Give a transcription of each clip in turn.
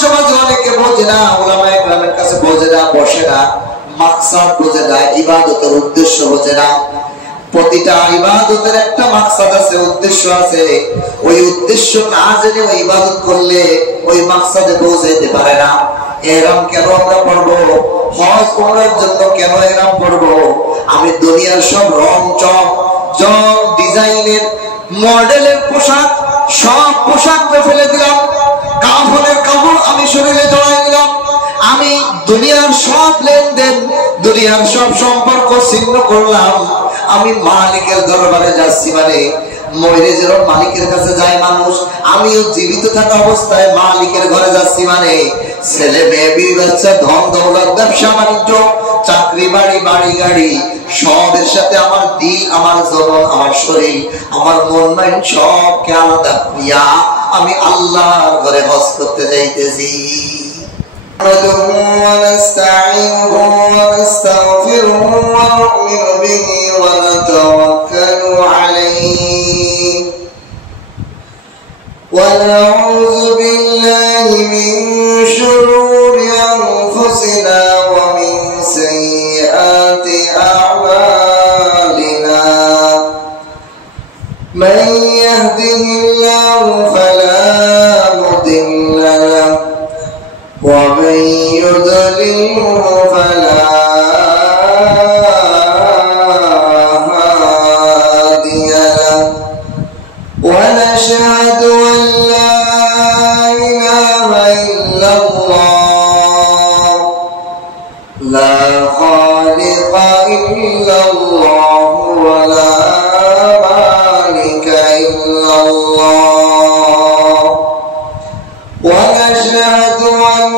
সমাজে অনেকে বোঝে না, উলামায়ে কেরামের কাছে বোঝে না, বসে না, মাকসাদ বোঝে না, ইবাদতের উদ্দেশ্য বোঝে না। প্রতিটা ইবাদতের একটা মাকসাদ আছে, উদ্দেশ্য আছে। ওই উদ্দেশ্য না জেনে ওই ইবাদত করলে ওই মাকসাদে পৌঁছাইতে পারে না। ইহরাম কেন আমরা পড়বো? হজ করার জন্য কেন ইহরাম পড়বো? আমি দুনিয়ার সব রং চক ডিজাইনের মডেলের পোশাক, সব পোশাক ফেলে দিলাম, কাফনের কাপড় আমি শরীরে জড়াই দিলাম, আমি দুনিয়ার সব লেনদেন, দুনিয়ার সব সম্পর্ক ছিন্ন করলাম, আমি মালিকের দরবারে যাচ্ছি। মানে মরে যেরকম মালিকের কাছে যায় মানুষ, আমিও জীবিত থাকা অবস্থায় মালিকের ঘরে যাচ্ছি। মানে ছেলে মেয়ে, বিবি বাচ্চা, ধন দৌলত, ব্যবসা বাণিজ্য, চাকরি বাড়ি, বাড়ি গাড়ি, সবের সাথে আমার দিল, আমার জবান, আমার শরীর, আমার মন মাইন্ড সবকে আলাদা করিয়া আমি আল্লাহর ঘরে হজ করতে যাইতেছি। ونستعينه ونستغفره ونؤمن به ونتوكل عليه ونعوذ بالله من شرور أنفسنا ومن سيئات أعمالنا من يهده الله فلا مضل له ومن يضلله فلا هادي له ونشهد أن لا إله إلا الله لا خالق إلا الله ولا مالك إلا الله ونشهد أن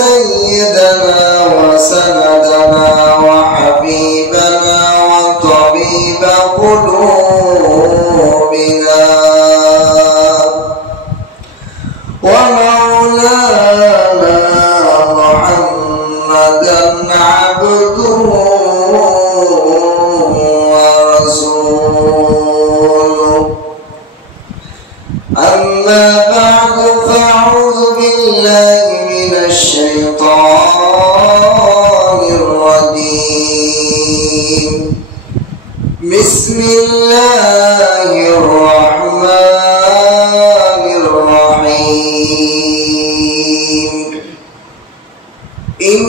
سيدنا وسندنا وحبيبنا وطبيب قلوبنا ومولانا محمدا عبده ورسوله أما بعد فأعوذ بالله من الشيطان الرجيم بسم الله الرحمن الرحيم إن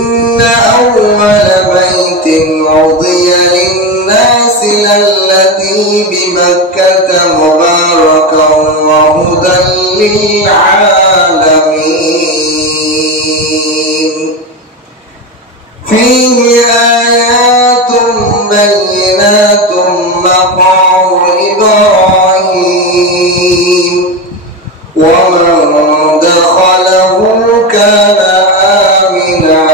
أول بيت وضع للناس للذي بمكة مباركا وهدى للعالمين فيه آيات بينات مقام إبراهيم ومن دخله كان آمنا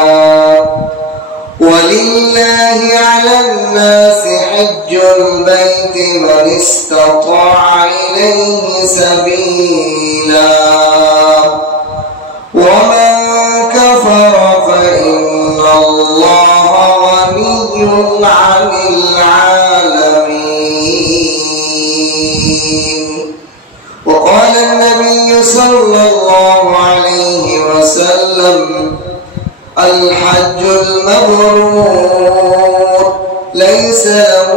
ولله على الناس حج البيت من استطاع إليه سبيلا ومن كفر فإن الله غني عن العالمين. وقال النبي صلى الله عليه وسلم الحج المبرور ليس له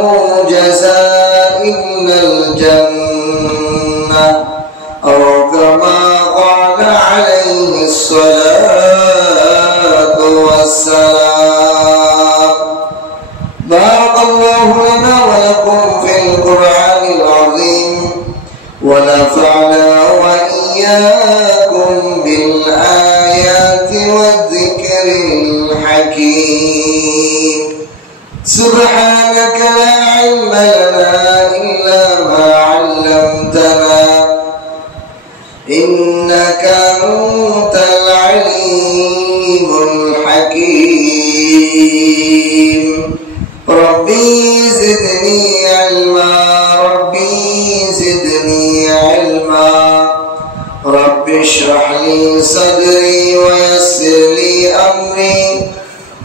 جزاء إلا الجنة أو كما قال عليه الصلاة والسلام. بارك الله لنا ولكم في القرآن العظيم ونفعنا وإياكم بالآيات والذكر الحكيم. سبحانك لا علم لنا إلا ما علمتنا إنك أنت العليم الحكيم. ربي زدني علما ربي زدني علما رب اشرح لي صدري ويسر لي أمري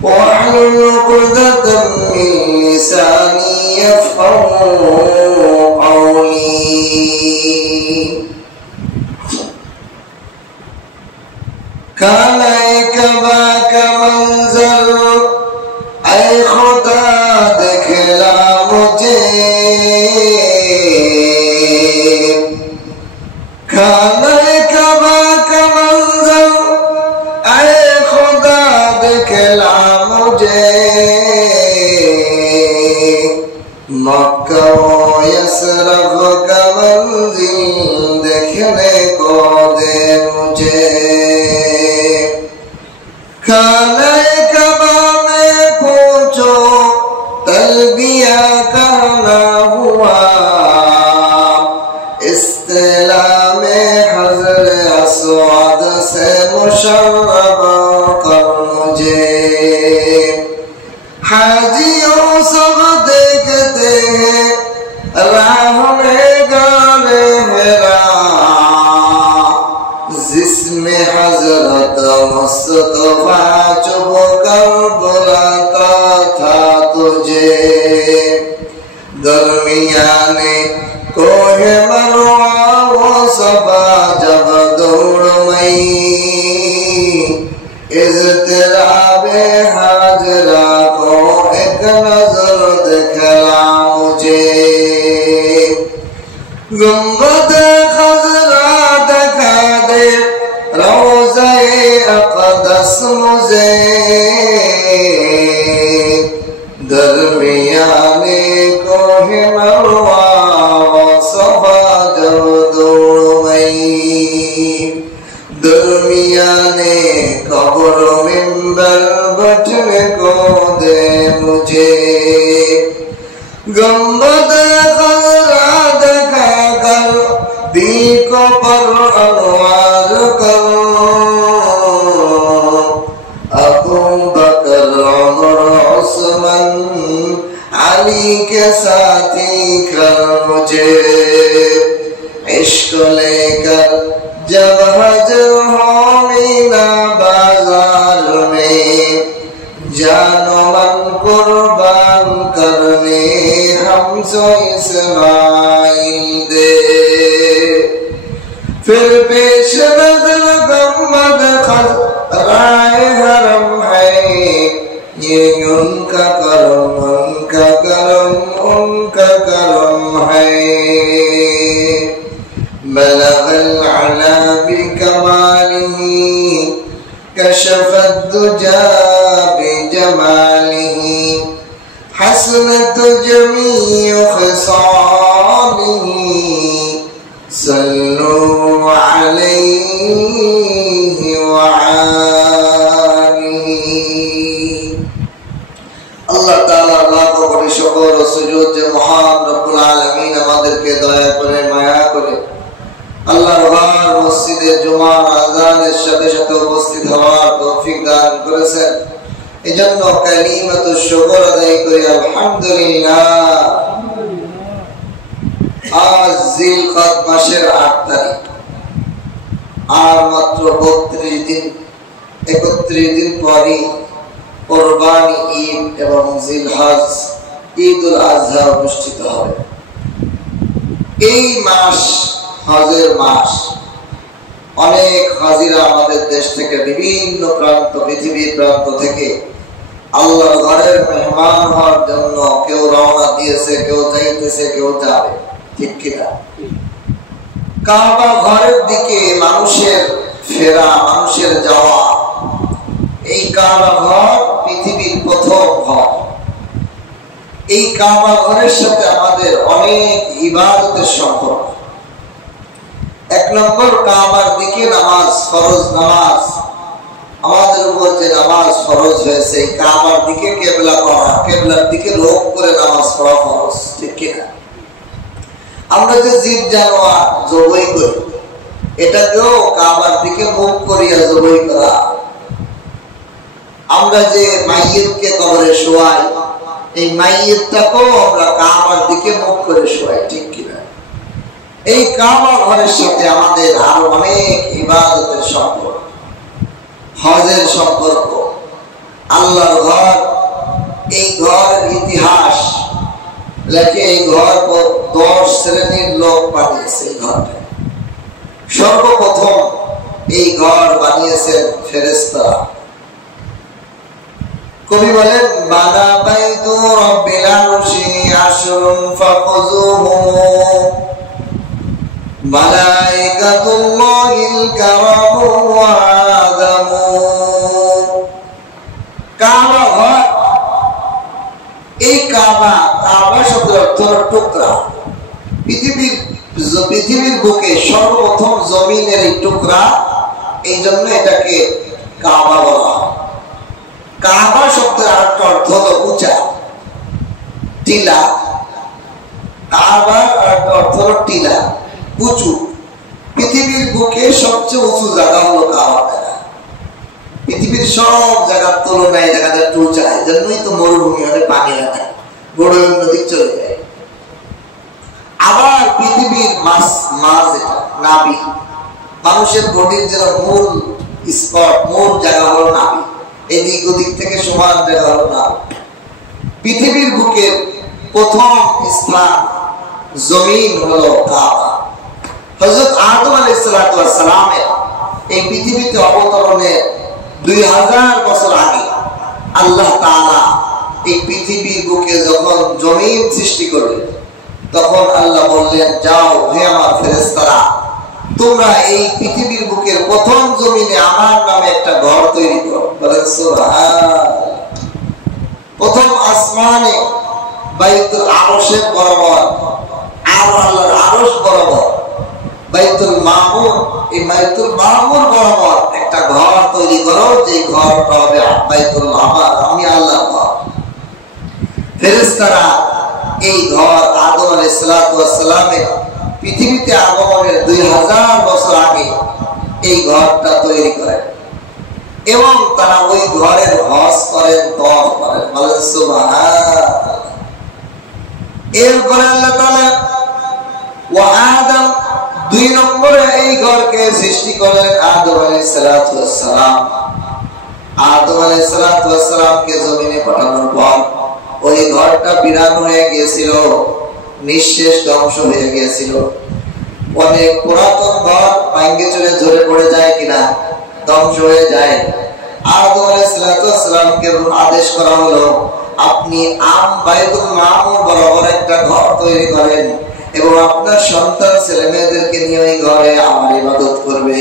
واحلل عقدة من لساني يفقهوا قولي. أعوذ بالله من الشيطان الرجيم. بسم الله الرحمن الرحيم. إن أول بيت وضع للناس للذي بمكة مباركا وهدى للعالمين فيه آيات بينات مقام إبراهيم ومن دخله كان آمنا ولله على الناس حج البيت من استطاع إليه سبيلا ومن كفر فإن الله غني عن العالمين. کالے کعبہ کا منظر اے خدا دکھلا مجھے، کالے کعبہ کا منظر اے خدا دکھلا مجھے، مکہ و یثرب کا منزل دیکھنے کو دے مجھے، کالے کعبہ میں پوچھو تلبیہ کرنا ہوا، استلام حضر اسود سے مشرب کر مجھے، حاجیوں سب دیکھتے ہیں راہ میں گانے میرا، جسم حضرت مصطفیٰ چپ کر بلاتا تھا تجھے، درمیان کوہ مروہ و صفا جب دوڑ مئی، اضطراب حاجرہ کو ایک نظر دکھلا مجھے، گنبد خضرا دکھا دے روضہ اقدس مجھے، درمیان کوہ مروہ و صفا جب دوڑ مئی، درمیان قبر منبر بٹھنے کو دے مجھے، گنبد خضرا دکھا کر دیکھو پر انوار کرو، ابو بکر عمر عثمان علی کے ساتھی کر مجھے، عشق لے کر جب حضر ہو مینا بازار میں، جان و من قربان کرنے ہم سو اسماعیل دے، پھر پیش نظر گنبد خضرائے حرم ہے، یہ ان کا کرم ان کا کرم ان کا کرم ہے، بلغ العلا بکمالہ کشف الدجى بجمالہ، حسنت جمیع خصالہ، صلوا علیہ وآلہ۔ اللہ تعالیٰ لاکھوں کوٹی شکر و سجود যে মহান রব্বুল আলামিন আমাদেরকে দয়া করে মায়া করে আল্লাহর ঘর মসজিদে জুমার আযানের সাথে সাথে উপস্থিত হওয়ার তৌফিক দান করেছেন, এজন্য কালিমাতুশ শুকর আদায় করি আলহামদুলিল্লাহ। আজ জিলকদ মাসের 8 তারিখ, আর মাত্র 32 দিন 31 দিন পরই কোরবানি ঈদ এবং জিলহজ ঈদুল আজহা অনুষ্ঠিত হবে। এই মাস হজের মাস, অনেক হাজিরা আমাদের দেশ থেকে বিভিন্ন প্রান্ত পৃথিবীর প্রান্ত থেকে আল্লাহর ঘরের মেহমান হওয়ার জন্য কেউ রওনা দিয়েছে, কেউ যাইতেছে, কেউ যাবে, ঠিক কিনা? কাবা ঘরের দিকে মানুষের ফেরা, মানুষের যাওয়া, এই কাবা ঘর পৃথিবীর প্রথম ঘর। এই কাবা ঘরের সাথে আমাদের অনেক ইবাদতের সম্পর্ক। 1 নম্বর, কাবার দিকে নামাজ, ফরজ নামাজ, আমাদের উপর যে নামাজ ফরজ হয়েছে এই কাবার দিকে কিবলা করা, কিবলার দিকে মুখ করে নামাজ পড়া ফরজ, ঠিক কিনা? আমরা যে জীব জানোয়ার জবাই করি, এটাকেও কাবার দিকে মুখ করিয়া জবাই করা। আমরা যে মাইয়িতকে কবরে শোয়াই, এই মাইয়িতটাকেও আমরা কাবার দিকে মুখ করে শোয়াই, ঠিক কিনা? এই কাবা ঘরের সাথে আমাদের আরো অনেক ইবাদতের সম্পর্ক, হজের সম্পর্ক। আল্লাহর ঘর, এই ঘরের ইতিহাস লেখে এই ঘর 10 শ্রেণীর লোক পাঠিয়েছে। এই ঘরটা সর্বপ্রথম এই ঘর বানিয়েছেন ফেরেশতারা। কবি বলেন বানা বাইতু রাব্বিল আরশি আশরুন ফাখুযুহু মালাইকাতুল্লাহিল কারামু ওয়া আযামু। কাবা ঘর, এই কাবা শব্দের অর্থ টুকরা। পৃথিবীর বুকে সর্বপ্রথম জমিনের এই টুকরা, এই জন্য এটাকে কাবা বলা হয়। কাবা শব্দের আরেকটা অর্থ হলো উঁচা, টিলা। কাবার আরেকটা অর্থ হলো টিলা, উঁচু। পৃথিবীর বুকে সবচেয়ে উঁচু জায়গা হলো কাবা জায়গা। পৃথিবীর সব জায়গার তুলনায় জায়গাটা একটু উঁচা, এই জন্যই তো মরুভূমি হলে পানি হয়, বড় নদী চলে যায়। আবার পৃথিবীর মাছ যেটা নাভি, মানুষের বডির যেটা মূল স্পট, মূল জায়গা হলো নাভি। এদিক ওদিক থেকে সমান জায়গা হলো নাভি। পৃথিবীর বুকের প্রথম স্থান জমিন হলো কাবা। হযরত আদম আলাইহিস সালামের এই পৃথিবীতে অবতরণের 2000 বছর আগে আল্লাহ তাআলা এই পৃথিবীর বুকে যখন জমিন সৃষ্টি করলেন, তখন আল্লাহ বললেন, যাও হে আমার ফেরেশতারা, তোমরা এই পৃথিবীর বুকের প্রথম জমিনে আমার নামে একটা ঘর তৈরি করো। বলেন সুবহানাল্লাহ। প্রথম আসমানে বাইতুল আরশের বরাবর, আর আল্লাহর আরশ বরাবর বাইতুল মামুর, এই বাইতুল মামুর বরাবর একটা ঘর তৈরি করো, যে ঘরটা হবে বাইতুল আমার, আমি আল্লাহর ঘর। ফেরেশতারা এই ঘর আদম আলাইহিস সালামের পৃথিবীতে আগমনের 2000 বছর আগে এই ঘরটা তৈরি করেন এবং তারা ওই ঘরের হজ করেন, তওয়াফ করেন। বলেন সুবহানাল্লাহ। এরপরে আল্লাহ তাআলা ওয়া আদম, 2 নম্বরে এই ঘরকে সৃষ্টি করলেন আদম আলাইহিস সালাম। আদম আলাইহিস সালামকে জমিনে পাঠানোর পর ওই ঘরটা বিরান হয়ে গিয়েছিল, নিঃশেষ ধ্বংস হয়ে গিয়েছিল। অনেক পুরাতন ঘর ভাঙ্গে চলে ঝরে পড়ে যায় কিনা, ধ্বংস হয়ে যায়। আদম আলাইহিস সালামকে আদেশ করা হলো, আপনি বাইতুল মামুর বরাবর একটা ঘর তৈরি করেন এবং আপনার সন্তান ছেলে মেয়েদেরকে নিয়ে ওই ঘরে আমার ইবাদত করবে।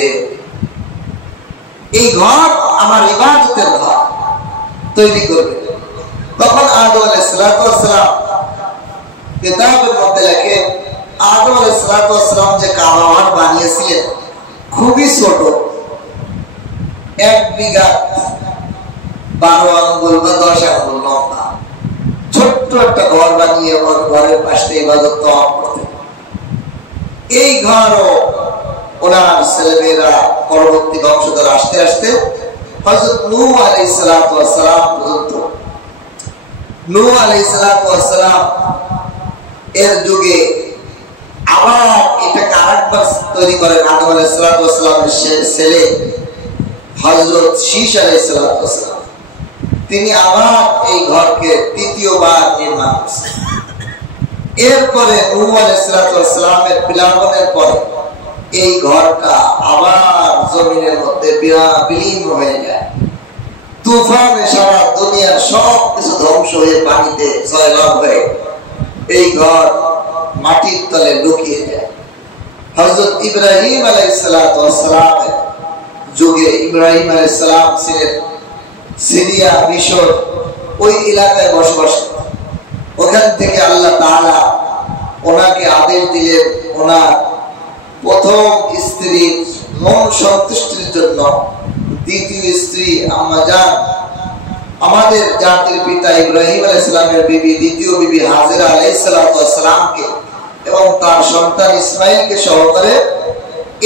এই ঘর আমার ইবাদতের ঘর তৈরি করবে। তখন আদম আলাইহিস সালাম কিতাবের মধ্যে লেখে, আদম আলাইহিস সালাম যে কাবা ঘর বানিয়েছিলেন খুবই ছোট, 1 বিঘা 12 আঙ্গুল বা 10 আঙ্গুল লম্বা, ছোট্ট একটা ঘর বানিয়ে ওর ঘরের পাশে ইবাদত করতেন। এই ঘরও ওনার ছেলেমেয়েরা পরবর্তী বংশধর আসতে আসতে হযরত নূহ আলাইহিস সালাম পর্যন্ত, নূহ আলাইহিস সালাম এর যুগে আবার এটাকে আরেকবার তৈরি করেন আদম আলাইহিস সালামের ছেলে হযরত শীশ আলাইহিস সালাম। তিনি আবার এই ঘরকে তৃতীয়বার নির্মাণ করেছেন। এরপরে নূহ আলাইহিস সালামের বিলাপনের পরে এই ঘরটা আবার জমিনের মধ্যে বিলীন হয়ে যায়। তুফানে সারা দুনিয়ার সব কিছু ধ্বংস হয়ে পানিতে জয়লাভ হয়ে এই ঘর মাটির তলে লুকিয়ে যায়। হযরত ইব্রাহিম আলাইহিস সালামের যুগে, ইব্রাহিম আলাইহিস সালাম ছিলেন সিরিয়া, মিশর, ওই এলাকায় বসবাস করতেন। ওখান থেকে আল্লাহ তাআলা ওনাকে আদেশ দিলেন, ওনার প্রথম স্ত্রীর মন সন্তুষ্টির জন্য দ্বিতীয় স্ত্রী আম্মা জান, আমাদের জাতির পিতা ইব্রাহিম আলাইহিস সালামের বিবি, দ্বিতীয় বিবি হাজেরা আলাইহিস সালামকে এবং তার সন্তান ইসমাইলকে সহকারে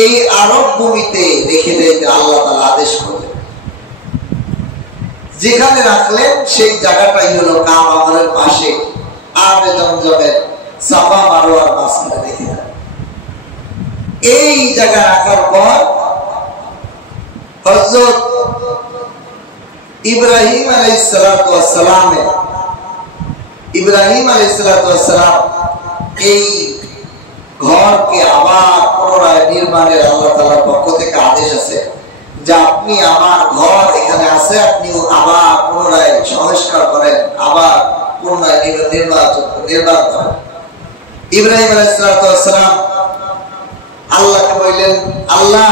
এই আরব ভূমিতে রেখে দিতে আল্লাহ তাআলা আদেশ করলেন। যেখানে রাখলেন সেই জায়গাটাই হলো কাবা ঘরের পাশে আবে জমজমের সাফা মারওয়ার মাঝখানে রেখে দেন। এই জায়গা রাখার পর হযরত ইব্রাহিম আলাইহিস সালাম এই ঘরকে আবার পুনরায় নির্মাণের আল্লাহ তাআলার পক্ষ থেকে আদেশ আছে যে আপনি আমার ঘর এখানে আছে, আপনি আবার পুনরায় সংস্কার করেন, আবার পুনরায় নির্মাণ করেন। ইব্রাহিম আলাইহিস সালাম আল্লাহকে বললেন, আল্লাহ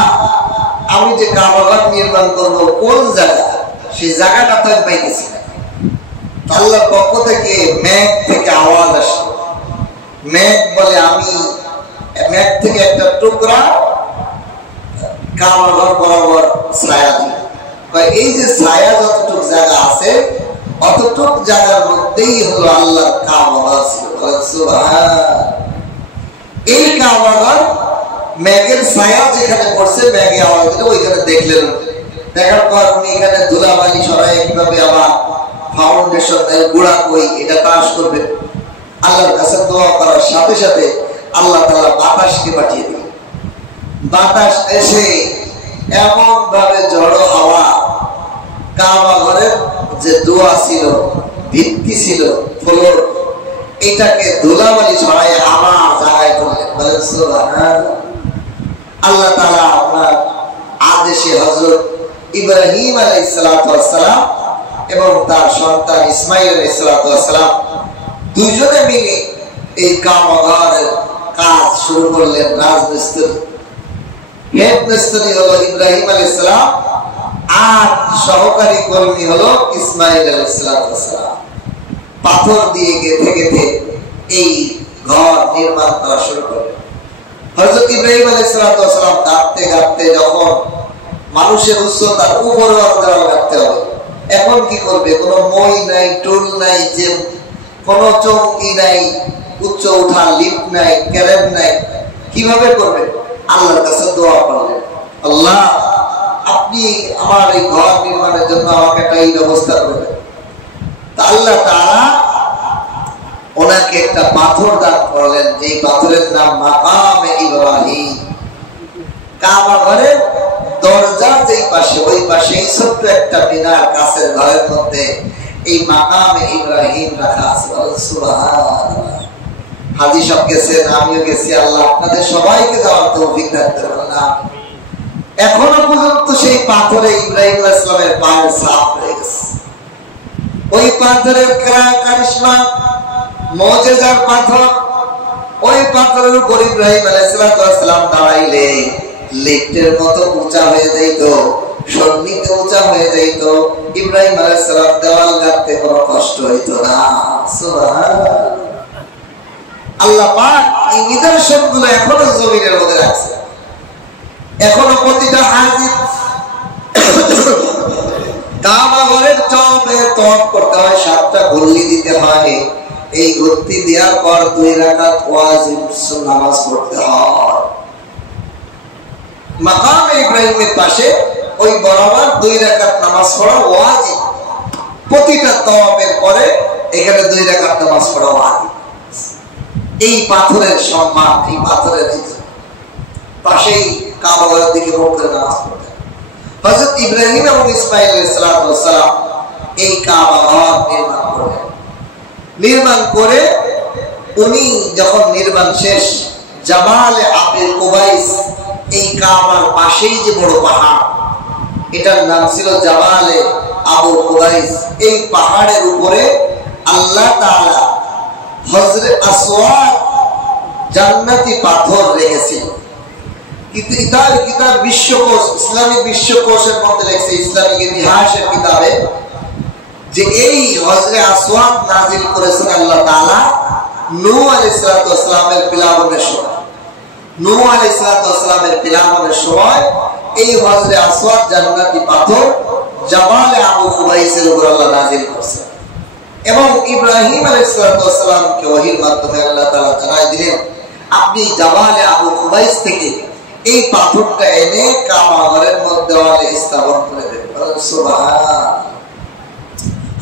আমি যে কাবা ঘর নির্মাণ করবো কোন জায়গা, সেই জায়গাটা তো আমি পাইতেছি না। আল্লাহর পক্ষ থেকে মেঘ থেকে আওয়াজ আসে, মেঘ বলে আমি মেঘ থেকে একটা টুকরা কাবা ঘর বরাবর ছায়া দিই। এই যে ছায়া যতটুক জায়গা আছে অতটুক জায়গার মধ্যেই হলো আল্লাহর কাবা ঘর ছিল। এই কাবা ঘর মেঘের ছায়া যেখানে পড়ছে, মেঘে আওয়াজ দিলে ওইখানে দেখলেন। দেখার পর উনি এখানে ধুলাবালি সরাই কিভাবে আবার ফাউন্ডেশন গুড়া কই এটা চাষ করবেন। আল্লাহর কাছে দোয়া করার সাথে সাথে আল্লাহ তাআলা বাতাসকে পাঠিয়ে দিলেন। বাতাস এসে এমন ভাবে ঝড়ো হাওয়া কাবা ঘরের যে দোয়া ছিল, ভিত্তি ছিল, ফ্লোর, এটাকে ধুলাবালি ছড়াই আবার জায়গায় করলেন। বলেন সুবহানাল্লাহ। আল্লাহ তাআলা আপনার আদেশে হযরত ইব্রাহিম আলাইহিস সালাম এবং তার সন্তান ইসমাঈল আলাইহিস সালাম দুইজনে মিলে এই কাবা ঘরের কাজ শুরু করলেন। রাজমিস্ত্রি, হেড মিস্ত্রি হলো ইব্রাহিম আলাইহিস সালাম, আর সহকারী কর্মী হলো ইসমাঈল আলাইহিস সালাম। পাথর দিয়ে গেঁথে গেঁথে এই ঘর নির্মাণ করা শুরু করলেন। হযরত ইব্রাহিম আলাইহিস সালাম গাঁথতে গাঁথতে যখন মানুষের উচ্চতার উপরে দেওয়াল গাঁথতে হবে, এখন কি করবে? কোনো মই নাই, টুল নাই, যে কোনো চৌকি নাই, উচ্চ উঠার লিফট নাই, ক্যারেম নাই, কিভাবে করবে? আল্লাহর কাছে দোয়া করলেন, আল্লাহ আপনি আমার এই ঘর নির্মাণের জন্য আমাকে একটা এই ব্যবস্থা করবেন। আল্লাহ তাআলা ওনাকে একটা পাথর দান করলেন, যে পাথরের নাম মাকামে ইব্রাহিম। কাবা ঘরের দরজার যেই পাশে, ওই পাশে ছোট্ট একটা মিনার কাছের ঘরের মধ্যে এই মাকামে ইব্রাহিম রাখা আছে। সুবহানাল্লাহ। হাজী সব গেছেন, আমিও গেছি। আল্লাহ আপনাদের সবাইকে যাওয়ার তৌফিক দান করুন। এখনো পর্যন্ত সেই পাথরে ইব্রাহিম আলাইহিস সালামের পায়ের ছাপ রয়ে গেছে। ওই পাথরের কারিশমা, মুজিজার পাথর, ওই পাথরের উপর ইব্রাহিম আলাইহিস সালাম দাঁড়াইলে লিফটের মতো উঁচা হয়ে যাইত, সন্নিতে উঁচা হয়ে যাইত। ইব্রাহিম আলাইহিস সালাম দেওয়াল গাঁথতে কোনো কষ্ট হইতো না। সুবহানাল্লাহ। আল্লাহ পাক এই নিদর্শনগুলো এখনো জমিনের মধ্যে রাখছে। এখনো প্রতিটা হাজির কাবা ঘরের টবে তওয়াফ করতে হয়, 7টা গল্লি দিতে হয়। এই গতি দেওয়ার পর 2 রাকাত ওয়াজিব নামাজ পড়তে হয়। মাকামে ইব্রাহিমের পাশে ওই বরাবর 2 রাকাত নামাজ পড়া ওয়াজিব। প্রতিটা তওয়াফের পরে এখানে 2 রাকাত নামাজ পড়া ওয়াজিব। এই পাথরের সম্মান, এই পাথরের পাশেই কাবা ঘরের দিকে মুখ করে নামাজ পড়তেন হযরত ইব্রাহিম এবং ইসমাঈল আলাইহিস সালাম। এই কাবা ঘর নির্মাণ করলেন। নির্মাণ করে উনি যখন নির্মাণ শেষ, জাবালে আবিল কুবাইস, এই কাবার পাশেই যে বড় পাহাড়, এটার নাম ছিল জাবালে আবু কুবাইস। এই পাহাড়ের উপরে আল্লাহ তাআলা হযরত আসওয়াদ জান্নাতি পাথর রেখেছিল। কিতাব বিশ্বকোষ, ইসলামিক বিশ্বকোষের মধ্যে লেখছে, ইসলামিক ইতিহাসের কিতাবে, যে এই হযরত আসওয়াদ নাযিল করেছেন আল্লাহ তাআলা নূহ আলাইহিস সালামের পিলাবনের সময়। নূহ আলাইহিস সালামের পিলাবনের সময় এই হযরত আসওয়াদ জান্নাতি পাথর জাবালে আবু কুবাইসের উপর আল্লাহ নাযিল করেছেন। এবং ইব্রাহিম আলাইহিস সালামকে ওহীর মাধ্যমে আল্লাহ তাআলা জানাই দিলেন, আপনি জাবালে আবু কুবাইস থেকে এই পাথরটা এনে কাবা ঘরের মধ্যে স্থাপন করে দেন। সুবহানাল্লাহ।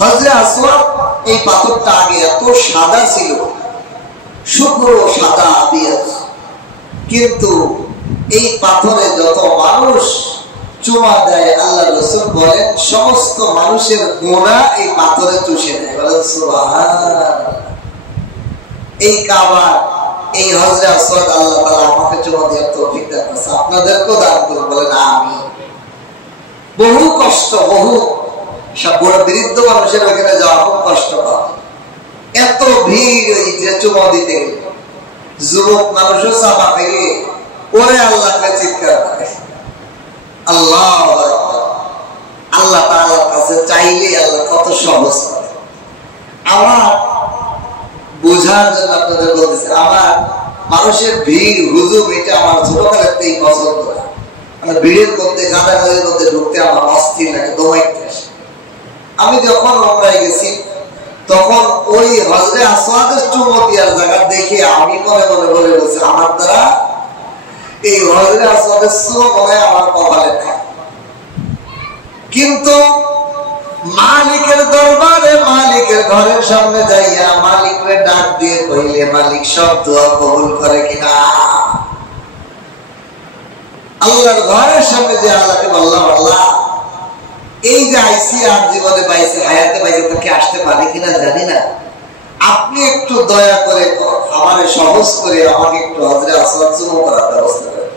হযরত আসওয়াদ এই পাথরটা আগে এত সাদা ছিল, শুভ্র সাদা আবিয়াজ, কিন্তু এই পাথরে যত মানুষ চুমা দেয়, আল্লাহ রাসূল বলেন সমস্ত মানুষের গোনা এই পাথরে চুষে নেয়। বলেন সুবহানাল্লাহ। এই কাবা, এই হযরত আসওয়াদ আল্লাহ তাআলা আমাকে চুমা দেওয়ার তৌফিক দান করেছে, আপনাদেরকেও দান করুন। বলেন আমিন। বহু কষ্ট, বহু বড় বৃদ্ধ মানুষের ওখানে যাওয়া খুব কষ্ট পায়। এত ভিড় ওই যে চুমা দিতে, যুবক মানুষও চাপা পেয়ে ওরে আল্লাহকে চিৎকার করে, আল্লাহ আল্লাহ তাআলার কাছে চাইলে আল্লাহ কত সহজ করে। আমার বোঝার জন্য আপনাদের বলতেছি, আমার মানুষের ভিড় হুজুম এটা আমার ছোটকালের থেকেই পছন্দ না। মানে ভিড়ের মধ্যে গাদাগাদির মধ্যে ঢুকতে আমার অস্থির লাগে, দমাইতে আসে। আমি যখন উমরায় গেছি তখন ওই হজরে আসওয়াদের চুমো দেওয়ার জায়গা দেখে আমি মনে মনে বলে বলছি, আমার দ্বারা এই হজরে আসওয়াদের চুমো মনে আমার কপালে নাই। কিন্তু মালিকের দরবারে, মালিকের ঘরের সামনে যাইয়া মালিককে ডাক দিয়ে কইলে মালিক সব দোয়া কবুল করে কিনা। আল্লাহর ঘরের সামনে যে আল্লাহকে বললাম, আল্লাহ এই যে আইসি আর জীবনে পাইছি, হায়াতে পাইছি, তাকে আসতে পারি কিনা জানি না, আপনি একটু দয়া করে আমারে সহজ করে আমাকে একটু হজরে আসওয়াদ চুমো করার ব্যবস্থা করেন।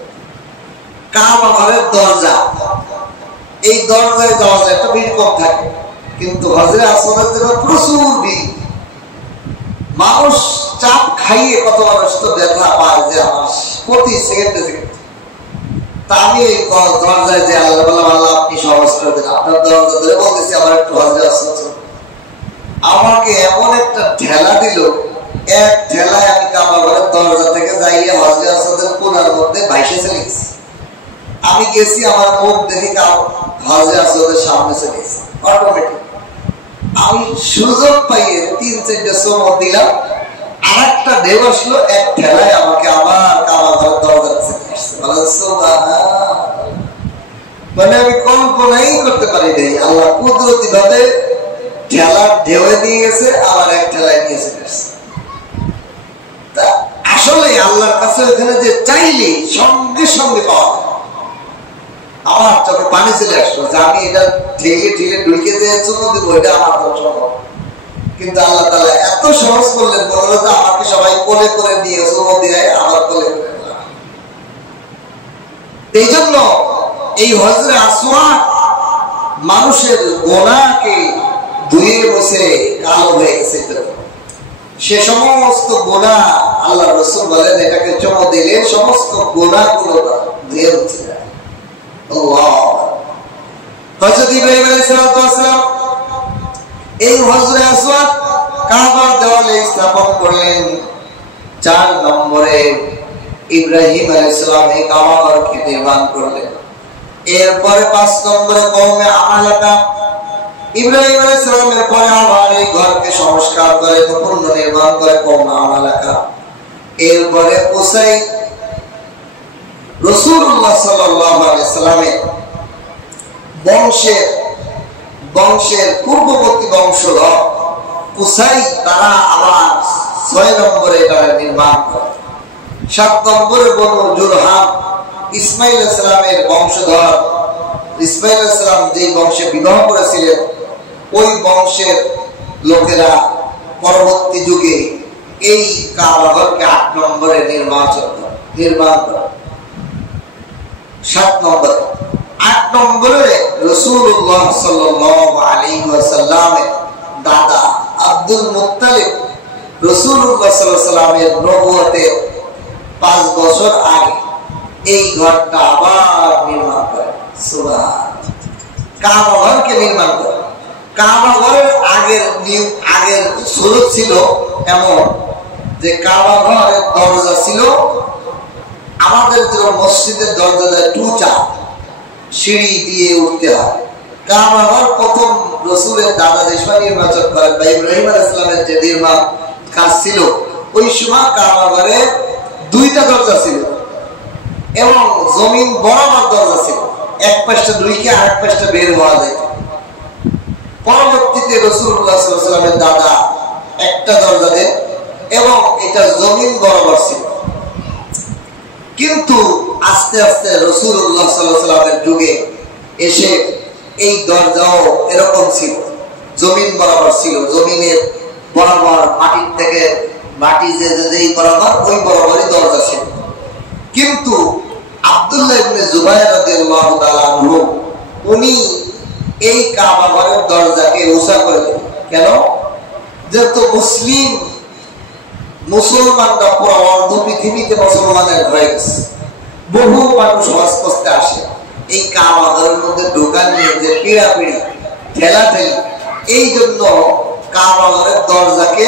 কাবা ঘরের দরজা, এই দরজায় যাওয়া যায়, একটা ভিড় কম থাকে, কিন্তু হজরে আসওয়াদের জন্য প্রচুর ভিড়। মানুষ চাপ খাইয়ে কত মানুষ তো ব্যথা পায় যে আমার প্রতি সেকেন্ডে সেকেন্ডে। তা আমি এই দরজায় যে আল্লাহ বললাম, আল্লাহ আপনি সহজ করে দেন, আপনার দরজা ধরে বলতেছি আমার একটু হজরে আসওয়াদ। আমাকে এমন একটা ঠেলা দিল, এক ঠেলায় আমি কাবা ঘরের দরজা থেকে যাইয়া হজরে আসওয়াদের কোণার মধ্যে ভাইসে চলে গেছি। আমি গেছি, আমার মুখ দেখে হজরে আসওয়াদের সামনে চলে গেছি অটোমেটিক। আমি সুযোগ পাইয়ে 3-4টা চুমো দিলাম, আর একটা ঢেউ আসলো, এক ঠেলায় আমাকে আবার কাবা ঘরের দরজা চলে আসছে। মানে আমি কল্পনাই করতে পারি নাই, আল্লাহ কুদরতি ভাবে ঠেলার ঢেউয়ে নিয়ে গেছে, আবার এক ঠেলায় নিয়ে চলে আসছে। আসলে আল্লাহর কাছে ওখানে যে চাইলে সঙ্গে সঙ্গে পাওয়া যায়। আমার চোখে পানি চলে আসলো যে আমি এটা ঠেলে ঠেলে ঢুকে দিয়ে চুমো দিব, এটা আমার সম্ভব। কিন্তু আল্লাহ তাআলা এত সহজ করলেন, বললো যে আমাকে সবাই কোলে করে নিয়ে চুমো দিয়ে আবার কোলে করে নিলাম। এই জন্য এই হজরে আসওয়াদ মানুষের গোনাকে ধুয়ে বসে কালো হয়ে গেছে। সে সমস্ত গোনা আল্লাহ রাসূল বলেন এটাকে চুমো দিলে সমস্ত গোনাগুলো ধুয়ে মুছে যায়। হযরত ইব্রাহিম আলাইহিস সালাম এই হজরে আসওয়াদ কাবার দেওয়ালে স্থাপন করলেন। 4 নম্বরে ইব্রাহিম আলাইহিস সালাম এই কাবাকে নির্মাণ করলেন। এরপরে 5 নম্বরে কওমে আমালাকা, ইব্রাহিম আলাইহিস সালামের পরে আবার এই ঘরকে সংস্কার করে পুনর্নির্মাণ করে কওমে আমালাকা। এরপরে কুসাই, রাসূলুল্লাহ সাল্লাল্লাহু আলাইহি সাল্লামের বংশের পূর্ববর্তী বংশধর কুসাই, তারা আবার 6 নম্বরে এটা নির্মাণ করে। 7 নম্বরে বনু জুরহাম, ইসমাইল আলাইহিস সালামের বংশধর। ইসমাইল আলাইহিস সালাম যে বংশে বিবাহ করেছিলেন, ওই বংশের লোকেরা পরবর্তী যুগে এই কাবাঘরকে 8 নম্বরে নির্মাণ করে। 7 নম্বরে 8 নম্বরে রাসূলুল্লাহ সাল্লাল্লাহু আলাইহি ওয়াসাল্লামের দাদা আব্দুল মুত্তালিব রাসূলুল্লাহ সাল্লাল্লাহু আলাইহি ওয়াসাল্লামের নবুয়তের 5 বছর আগে এই ঘরটা আবার নির্মাণ করে। সুবহানাল্লাহ, কাবা ঘরকে নির্মাণ করে। কাবা ঘরের আগের সুরত ছিল এমন যে কাবা ঘরের দরজা ছিল আমাদের যে মসজিদের দরজা দেয় 2 সিঁড়ি দিয়ে উঠতে হয়। কাবা ঘর প্রথম রাসূলের দাদা যেসমা নির্বাচন করেন বা ইব্রাহিম আলাইহিস সালামের যে নির্মাণ কাজ ছিল, ওই সময় কাবা ঘরে 2টা দরজা ছিল এবং জমিন বরাবর দরজা ছিল। এক পাশটা ঢুকে আরেক পাশটা বের হওয়া যায়। পরবর্তীতে রাসূলুল্লাহ সাল্লাল্লাহু আলাইহি ওয়াসাল্লামের দাদা একটা দরজা দেন এবং এটা জমিন বরাবর ছিল। কিন্তু আস্তে আস্তে রাসূলুল্লাহ সাল্লাল্লাহু আলাইহি ওয়াসাল্লামের যুগে এসে এই দরজাও এরকম ছিল, জমিন বরাবর ছিল। জমিনের বরাবর মাটির থেকে মাটি যেই বরাবর ওই বরাবরই দরজা ছিল। কিন্তু আব্দুল্লাহ ইবনে জুবাইর রাদিয়াল্লাহু তাআলা আনহু উনি এই কাবা ঘরের দরজাকে উঁচা করে দিলেন। কেন? যেহেতু মুসলমানরা পুরো অর্ধ পৃথিবীতে মুসলমানের হয়ে গেছে, বহু মানুষ হজ করতে আসে, এই কাবা ঘরের মধ্যে ঢোকা নিয়ে যে পিড়াপিড়ি ঠেলাঠেলি, এই জন্য কাবা ঘরের দরজাকে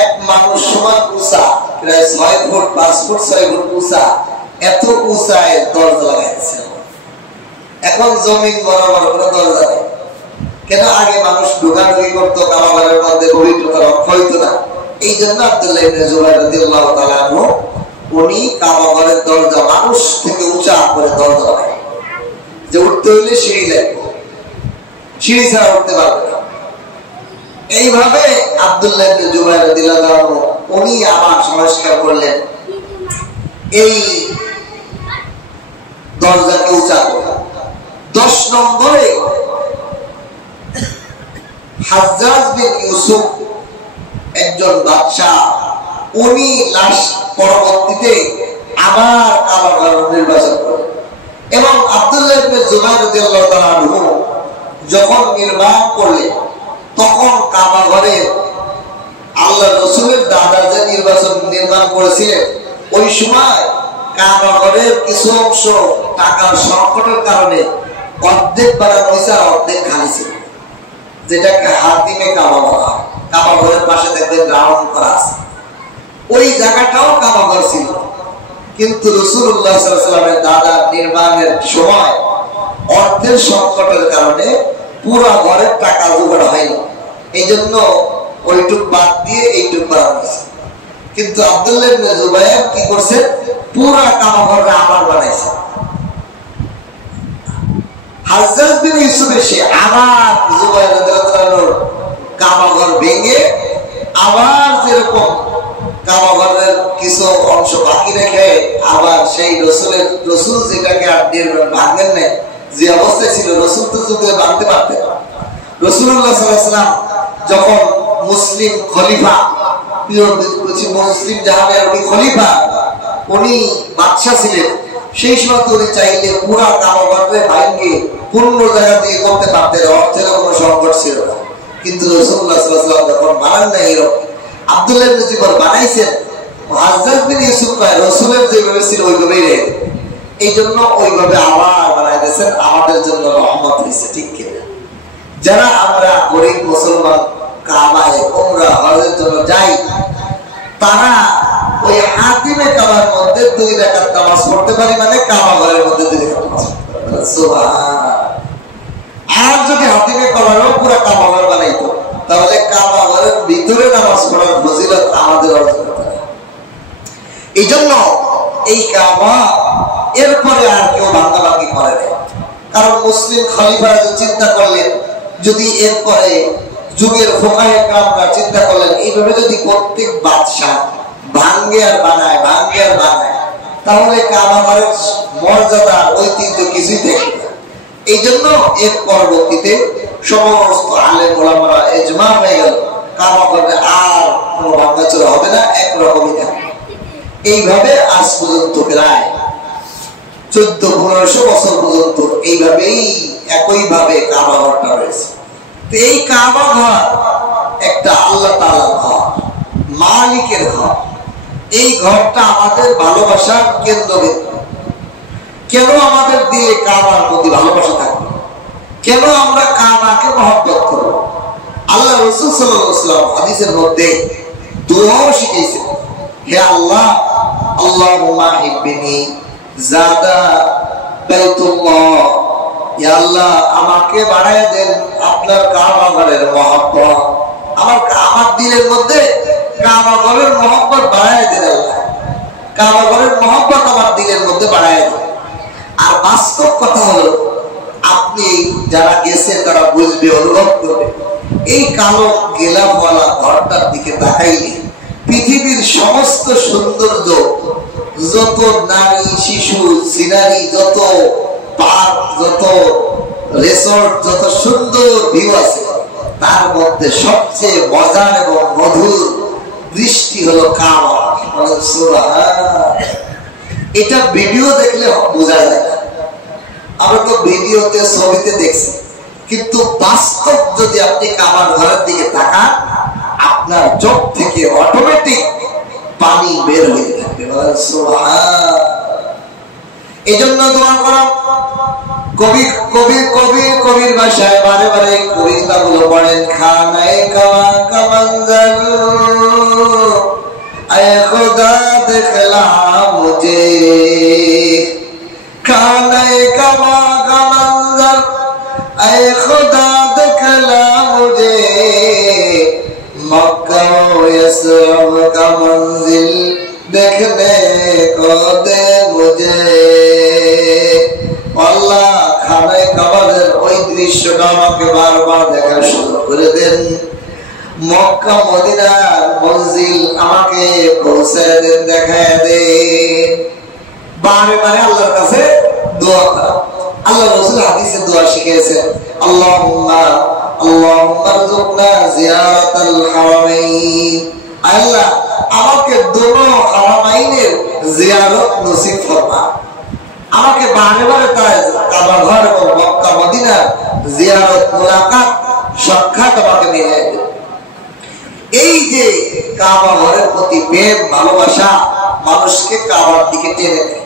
এক মানুষ সমান উঁচা, প্রায় 6 ফুট 5 ফুট 6 ফুট উঁচা, এত উঁচায় দরজা লাগাইছে। এখন জমিন বরাবর কোনো দরজা নেই। কেন? আগে মানুষ ঢোকাঢুকি করতো, কাবা ঘরের মধ্যে পবিত্রতা রক্ষা হইতো না। এই জন্য আব্দুল্লাহ ইবনে জুবাইর রাদিয়াল্লাহু তাআলা আনহু উনি কাবা ঘরের দরজা মানুষ থেকে উঁচা করে দরজা লাগায়, যে উঠতে হইলে সিঁড়ি লাগবে, সিঁড়ি ছাড়া উঠতে পারবে না। এইভাবে আব্দুল্লাহ ইবনে জুবাইর রাদিয়াল্লাহু আনহু উনি আবার সংস্কার করলেন, এই দরজাকে উঁচা করলেন। 10 নম্বরে হাজ্জাজ বিন ইউসুফ একজন বাদশাহ, উনি পরবর্তীতে আবার কাবা ঘর নির্বাচন করেন এবং আব্দুল্লাহ ইবনে জুবাইর রাদিয়াল্লাহু তাআলা আনহু যখন নির্মাণ করলেন, তখন কাবা ঘরে আল্লাহ রাসূলের দাদা যে নির্মাণ করেছিলেন, ওই সময় কাবা ঘরের কিছু অংশ টাকার সংকটের কারণে অর্ধেক বানানো হয়েছে আর অর্ধেক খালি ছিল, যেটাকে হাতিমে কাবা বলা হয়। কাবা ঘরের পাশে দেখবেন রাউন্ড করা আছে, ওই জায়গাটাও কাবা ঘর ছিল। কিন্তু রাসূলুল্লাহ সাল্লাল্লাহু আলাইহি ওয়াসাল্লামের দাদা নির্মাণের সময় অর্থের সংকটের কারণে পুরো ঘরের টাকা জোগাড় হয়নি, এই জন্য ওইটুক বাদ দিয়ে এইটুক বানানো হয়েছে। কিন্তু আব্দুল্লাহ ইবনে জুবাইর কি করছে? পুরা কাবা ঘরটা আবার বানাইছে। হাজ্জাজ বিন ইউসুফ এসে আবার জুবাইর রাদিয়াল্লাহু তাআলার কাবা ঘর ভেঙে আবার যেরকম কাবা ঘরের কিছু অংশ বাকি রেখে আবার সেই রসুল যেটাকে আর ভাঙেন না, যে অবস্থায় ছিল, রসুল তো যুগে ভাঙতে পারতেন। রাসূলুল্লাহ সাল্লাল্লাহু আলাইহি ওয়াসাল্লাম যখন মুসলিম খলিফা, মুসলিম জাহানের উনি খলিফা, উনি বাদশা ছিলেন, সেই সময় উনি চাইলে পুরা কাবা ঘরকে ভাঙিয়ে পূর্ণ জায়গা দিয়ে করতে পারতেন, অর্থের কোনো সংকট ছিল না। কিন্তু রাসূলুল্লাহ সাল্লাল্লাহু আলাইহি ওয়াসাল্লাম যখন বানান নাই এরকম, আব্দুল্লাহ ইবনে জুবাইর বানাইছেন, হাজ্জাজ বিন ইউসুফ রাসূলের যেভাবে ছিল ওইভাবেই রেখে, এই জন্য ওইভাবে আবার বানাই দিয়েছেন, আমাদের জন্য রহমত হয়েছে। ঠিক কিনা? যারা আমরা গরিব মুসলমান কাবায় উমরা হজের জন্য যাই, তারা ওই হাতিমে কাবার মধ্যে 2 রাকাত নামাজ পড়তে পারি, মানে কাবা ঘরের মধ্যে 2 রাকাত নামাজ পড়তে পারি। সুবহানাল্লাহ। আর যদি হাতিমে কাবারও পুরো কাবা ঘর বানাইতো, তাহলে কাবা ঘরের ভিতরে নামাজ পড়ার ফজিলত আমাদের অর্জন করতে হবে। এই জন্য এই কাবা এরপরে আর কেউ ভাঙাভাঙি করে না, কারণ মুসলিম খলিফারা চিন্তা করলেন, যদি এরপরে যুগের ফুকাহে কেরামরা চিন্তা করলেন, এইভাবে যদি প্রত্যেক বাদশাহ ভাঙ্গে আর বানায়, তাহলে কাবা ঘরের মর্যাদা ঐতিহ্য কিছুই থাকবে না। এই জন্য এর পরবর্তীতে সমস্ত আলেম ওলামারা ইজমা হয়ে গেল, কাবা ঘরে আর কোনো ভাঙাচোরা হবে না, একরকমই থাকবে। এইভাবে আজ পর্যন্ত প্রায় 1400-1500 বছর পর্যন্ত এইভাবেই একইভাবে কাবা ঘরটা রয়েছে। এই কাবা ঘর একটা আল্লাহ তাআলার ঘর, মালিকের ঘর। এই ঘরটা আমাদের ভালোবাসার কেন্দ্রবিন্দু। কেন আমাদের দিলে কাবার প্রতি ভালোবাসা থাকবে? কেন আমরা কাবাকে মহব্বত করব? আল্লাহ রাসূল সাল্লাল্লাহু আলাইহি ওয়াসাল্লাম হাদিসের মধ্যে দোয়াও শিখিয়েছেন, হে আল্লাহ, আল্লাহুম্মা হিব্বিনি যাদা বাইতুল্লাহ, ইয়া আল্লাহ আমাকে বাড়ায় দেন আপনার কাবা ঘরের মহব্বত। আমার দিলের মধ্যে কাবা ঘরের মহব্বত বাড়ায় দেন আল্লাহ, কাবা ঘরের মহব্বত আমার দিলের মধ্যে বাড়ায় দেন। আর বাস্তব কথা হলো, আপনি যারা গেছেন তারা বুঝবে, অনুভব করবে, এই কালো গেলাপওয়ালা ঘরটার দিকে তাকাইলে পৃথিবীর সমস্ত সৌন্দর্য, যত নারী শিশু সিনারি, যত পার্ক, যত রিসোর্ট, যত সুন্দর ভিউ আছে, তার মধ্যে সবচেয়ে মজার এবং মধুর দৃষ্টি হলো কাবা। এটা ভিডিও দেখলে বোঝা যায়। আমরা তো ভিডিওতে ছবিতে দেখছি, কিন্তু বাস্তব যদি আপনি কাবার ঘরের দিকে তাকান, আপনার চোখ থেকে অটোমেটিক পানি বের হয়ে থাকবে। সুবহান। এই জন্য দোয়া করা, কবির ভাষায় বারে বারে কবিতাগুলো পড়েন। খানায়ে কাবা কা মঞ্জর আয়ে খুদা দিখলা মুঝে, খানায়ে কাবা কা মঞ্জর আয়ে খুদা दिखला मुझे, मक्का यसरब का मंजिल देखने को दे मुझे। আল্লাহ খানায়ে কাবার ওই দৃশ্যটা আমাকে বারবার দেখার সুযোগ করে দেন, মক্কা মদিনার মঞ্জিল আমাকে পৌঁছে দেন, দেখায় দেন। বারে বারে আল্লাহর কাছে দোয়া করা। আল্লাহ রাসূল হাদিসে দোয়া শিখিয়েছেন, আল্লাহুম্মা আরযুকনা জিয়ারাতাল হারামাইন, আল্লাহ আমাকে দুনো হারামাইনের জিয়ারত নসিব ফরমা, আমাকে বারে বারে কাবা ঘর এবং মক্কা মদিনার জিয়ারত মুলাকাত সাক্ষাৎ আমাকে মিলিয়ে দেন। এই যে কাবা ঘরের প্রতি প্রেম ভালোবাসা মানুষকে কাবার দিকে টেনে দেয়,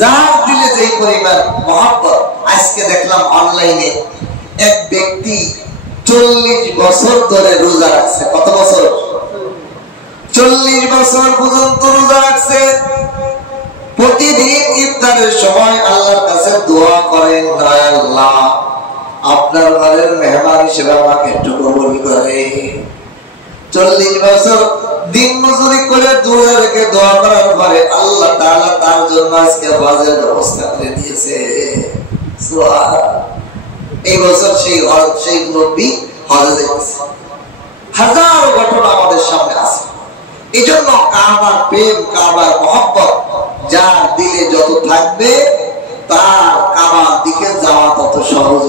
যার দিলে যেই পরিমাণ মহব্বত। আজকে দেখলাম অনলাইনে এক ব্যক্তি 40 বছর ধরে রোজা রাখছে। কত বছর? 40 বছর পর্যন্ত রোজা রাখছে। প্রতিদিন ইফতারের সময় আল্লাহর কাছে দোয়া করেন, আল্লাহ আপনার ঘরের মেহমান হিসেবে আমাকে একটু কবুল করে। 40 বছর দিন মজুরি করে দোয়া রেখে দোয়া করার পরে আল্লাহ তাআলা তার জন্য আজকে হজের ব্যবস্থা করে দিয়েছে। সুবহানাল্লাহ। এই বছর সেই নবী হজে গেছে। হাজার ঘটনা আমাদের সামনে আছে। এই জন্য কাবার প্রেম, কাবার মহব্বত যার দিলে যত থাকবে, তার কাবার দিকে যাওয়া তত সহজ,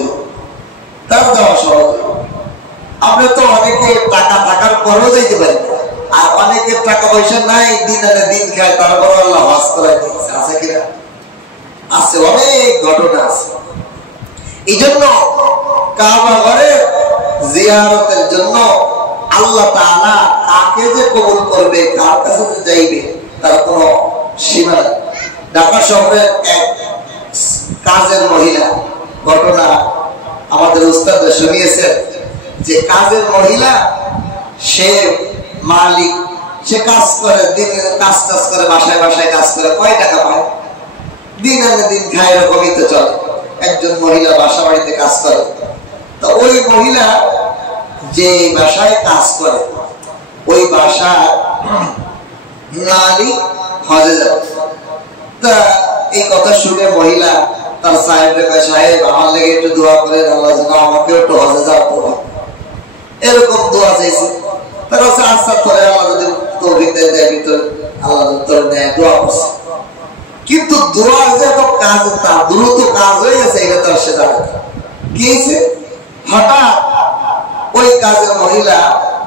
তার যাওয়া সহজ। আপনি তো অনেকে টাকা থাকার পরেও যেতে পারেন, আর অনেকের টাকা পয়সা নাই, দিন আনে দিন খায়, তারপর আল্লাহ হজ করাই দিয়েছে। আছে কিনা? আছে, অনেক ঘটনা আছে। এই জন্য কাবা ঘরের জিয়ারতের জন্য আল্লাহ তাআলা কাকে যে কবুল করবে, কার কাছে যে যাইবে, তার কোনো সীমা নেই। ঢাকা শহরের এক কাজের মহিলা ঘটনা আমাদের উস্তাদ শুনিয়েছেন, যে কাজের মহিলা, সে মালিক, সে কাজ করে, দিন কাজ করে, বাসায় বাসায় কাজ করে, কয় টাকা পায়, দিন আনে দিন খায়, এরকমই তো চলে। একজন মহিলা বাসা বাড়িতে কাজ করে, তো ওই মহিলা যে বাসায় কাজ করে, ওই বাসার মালিক হজে যাবে। তা এই কথা শুনে মহিলা তার সাহেবকে কয়, সাহেব আমার লেগে একটু দোয়া করেন, আল্লাহ যেন আমাকেও একটু হজে যাওয়ার হবে, এরকম দোয়া চাইছে। তার হচ্ছে আচ্ছা তোরে আল্লাহ যদি তৌফিক দেয়, আল্লাহ তোর নেয়, দোয়া করছে। কিন্তু দোয়ার যে এত কাজ, তা দ্রুত কাজ হয়ে গেছে, এটা তো সে জানে না। কি হয়েছে? হঠাৎ ওই কাজের মহিলা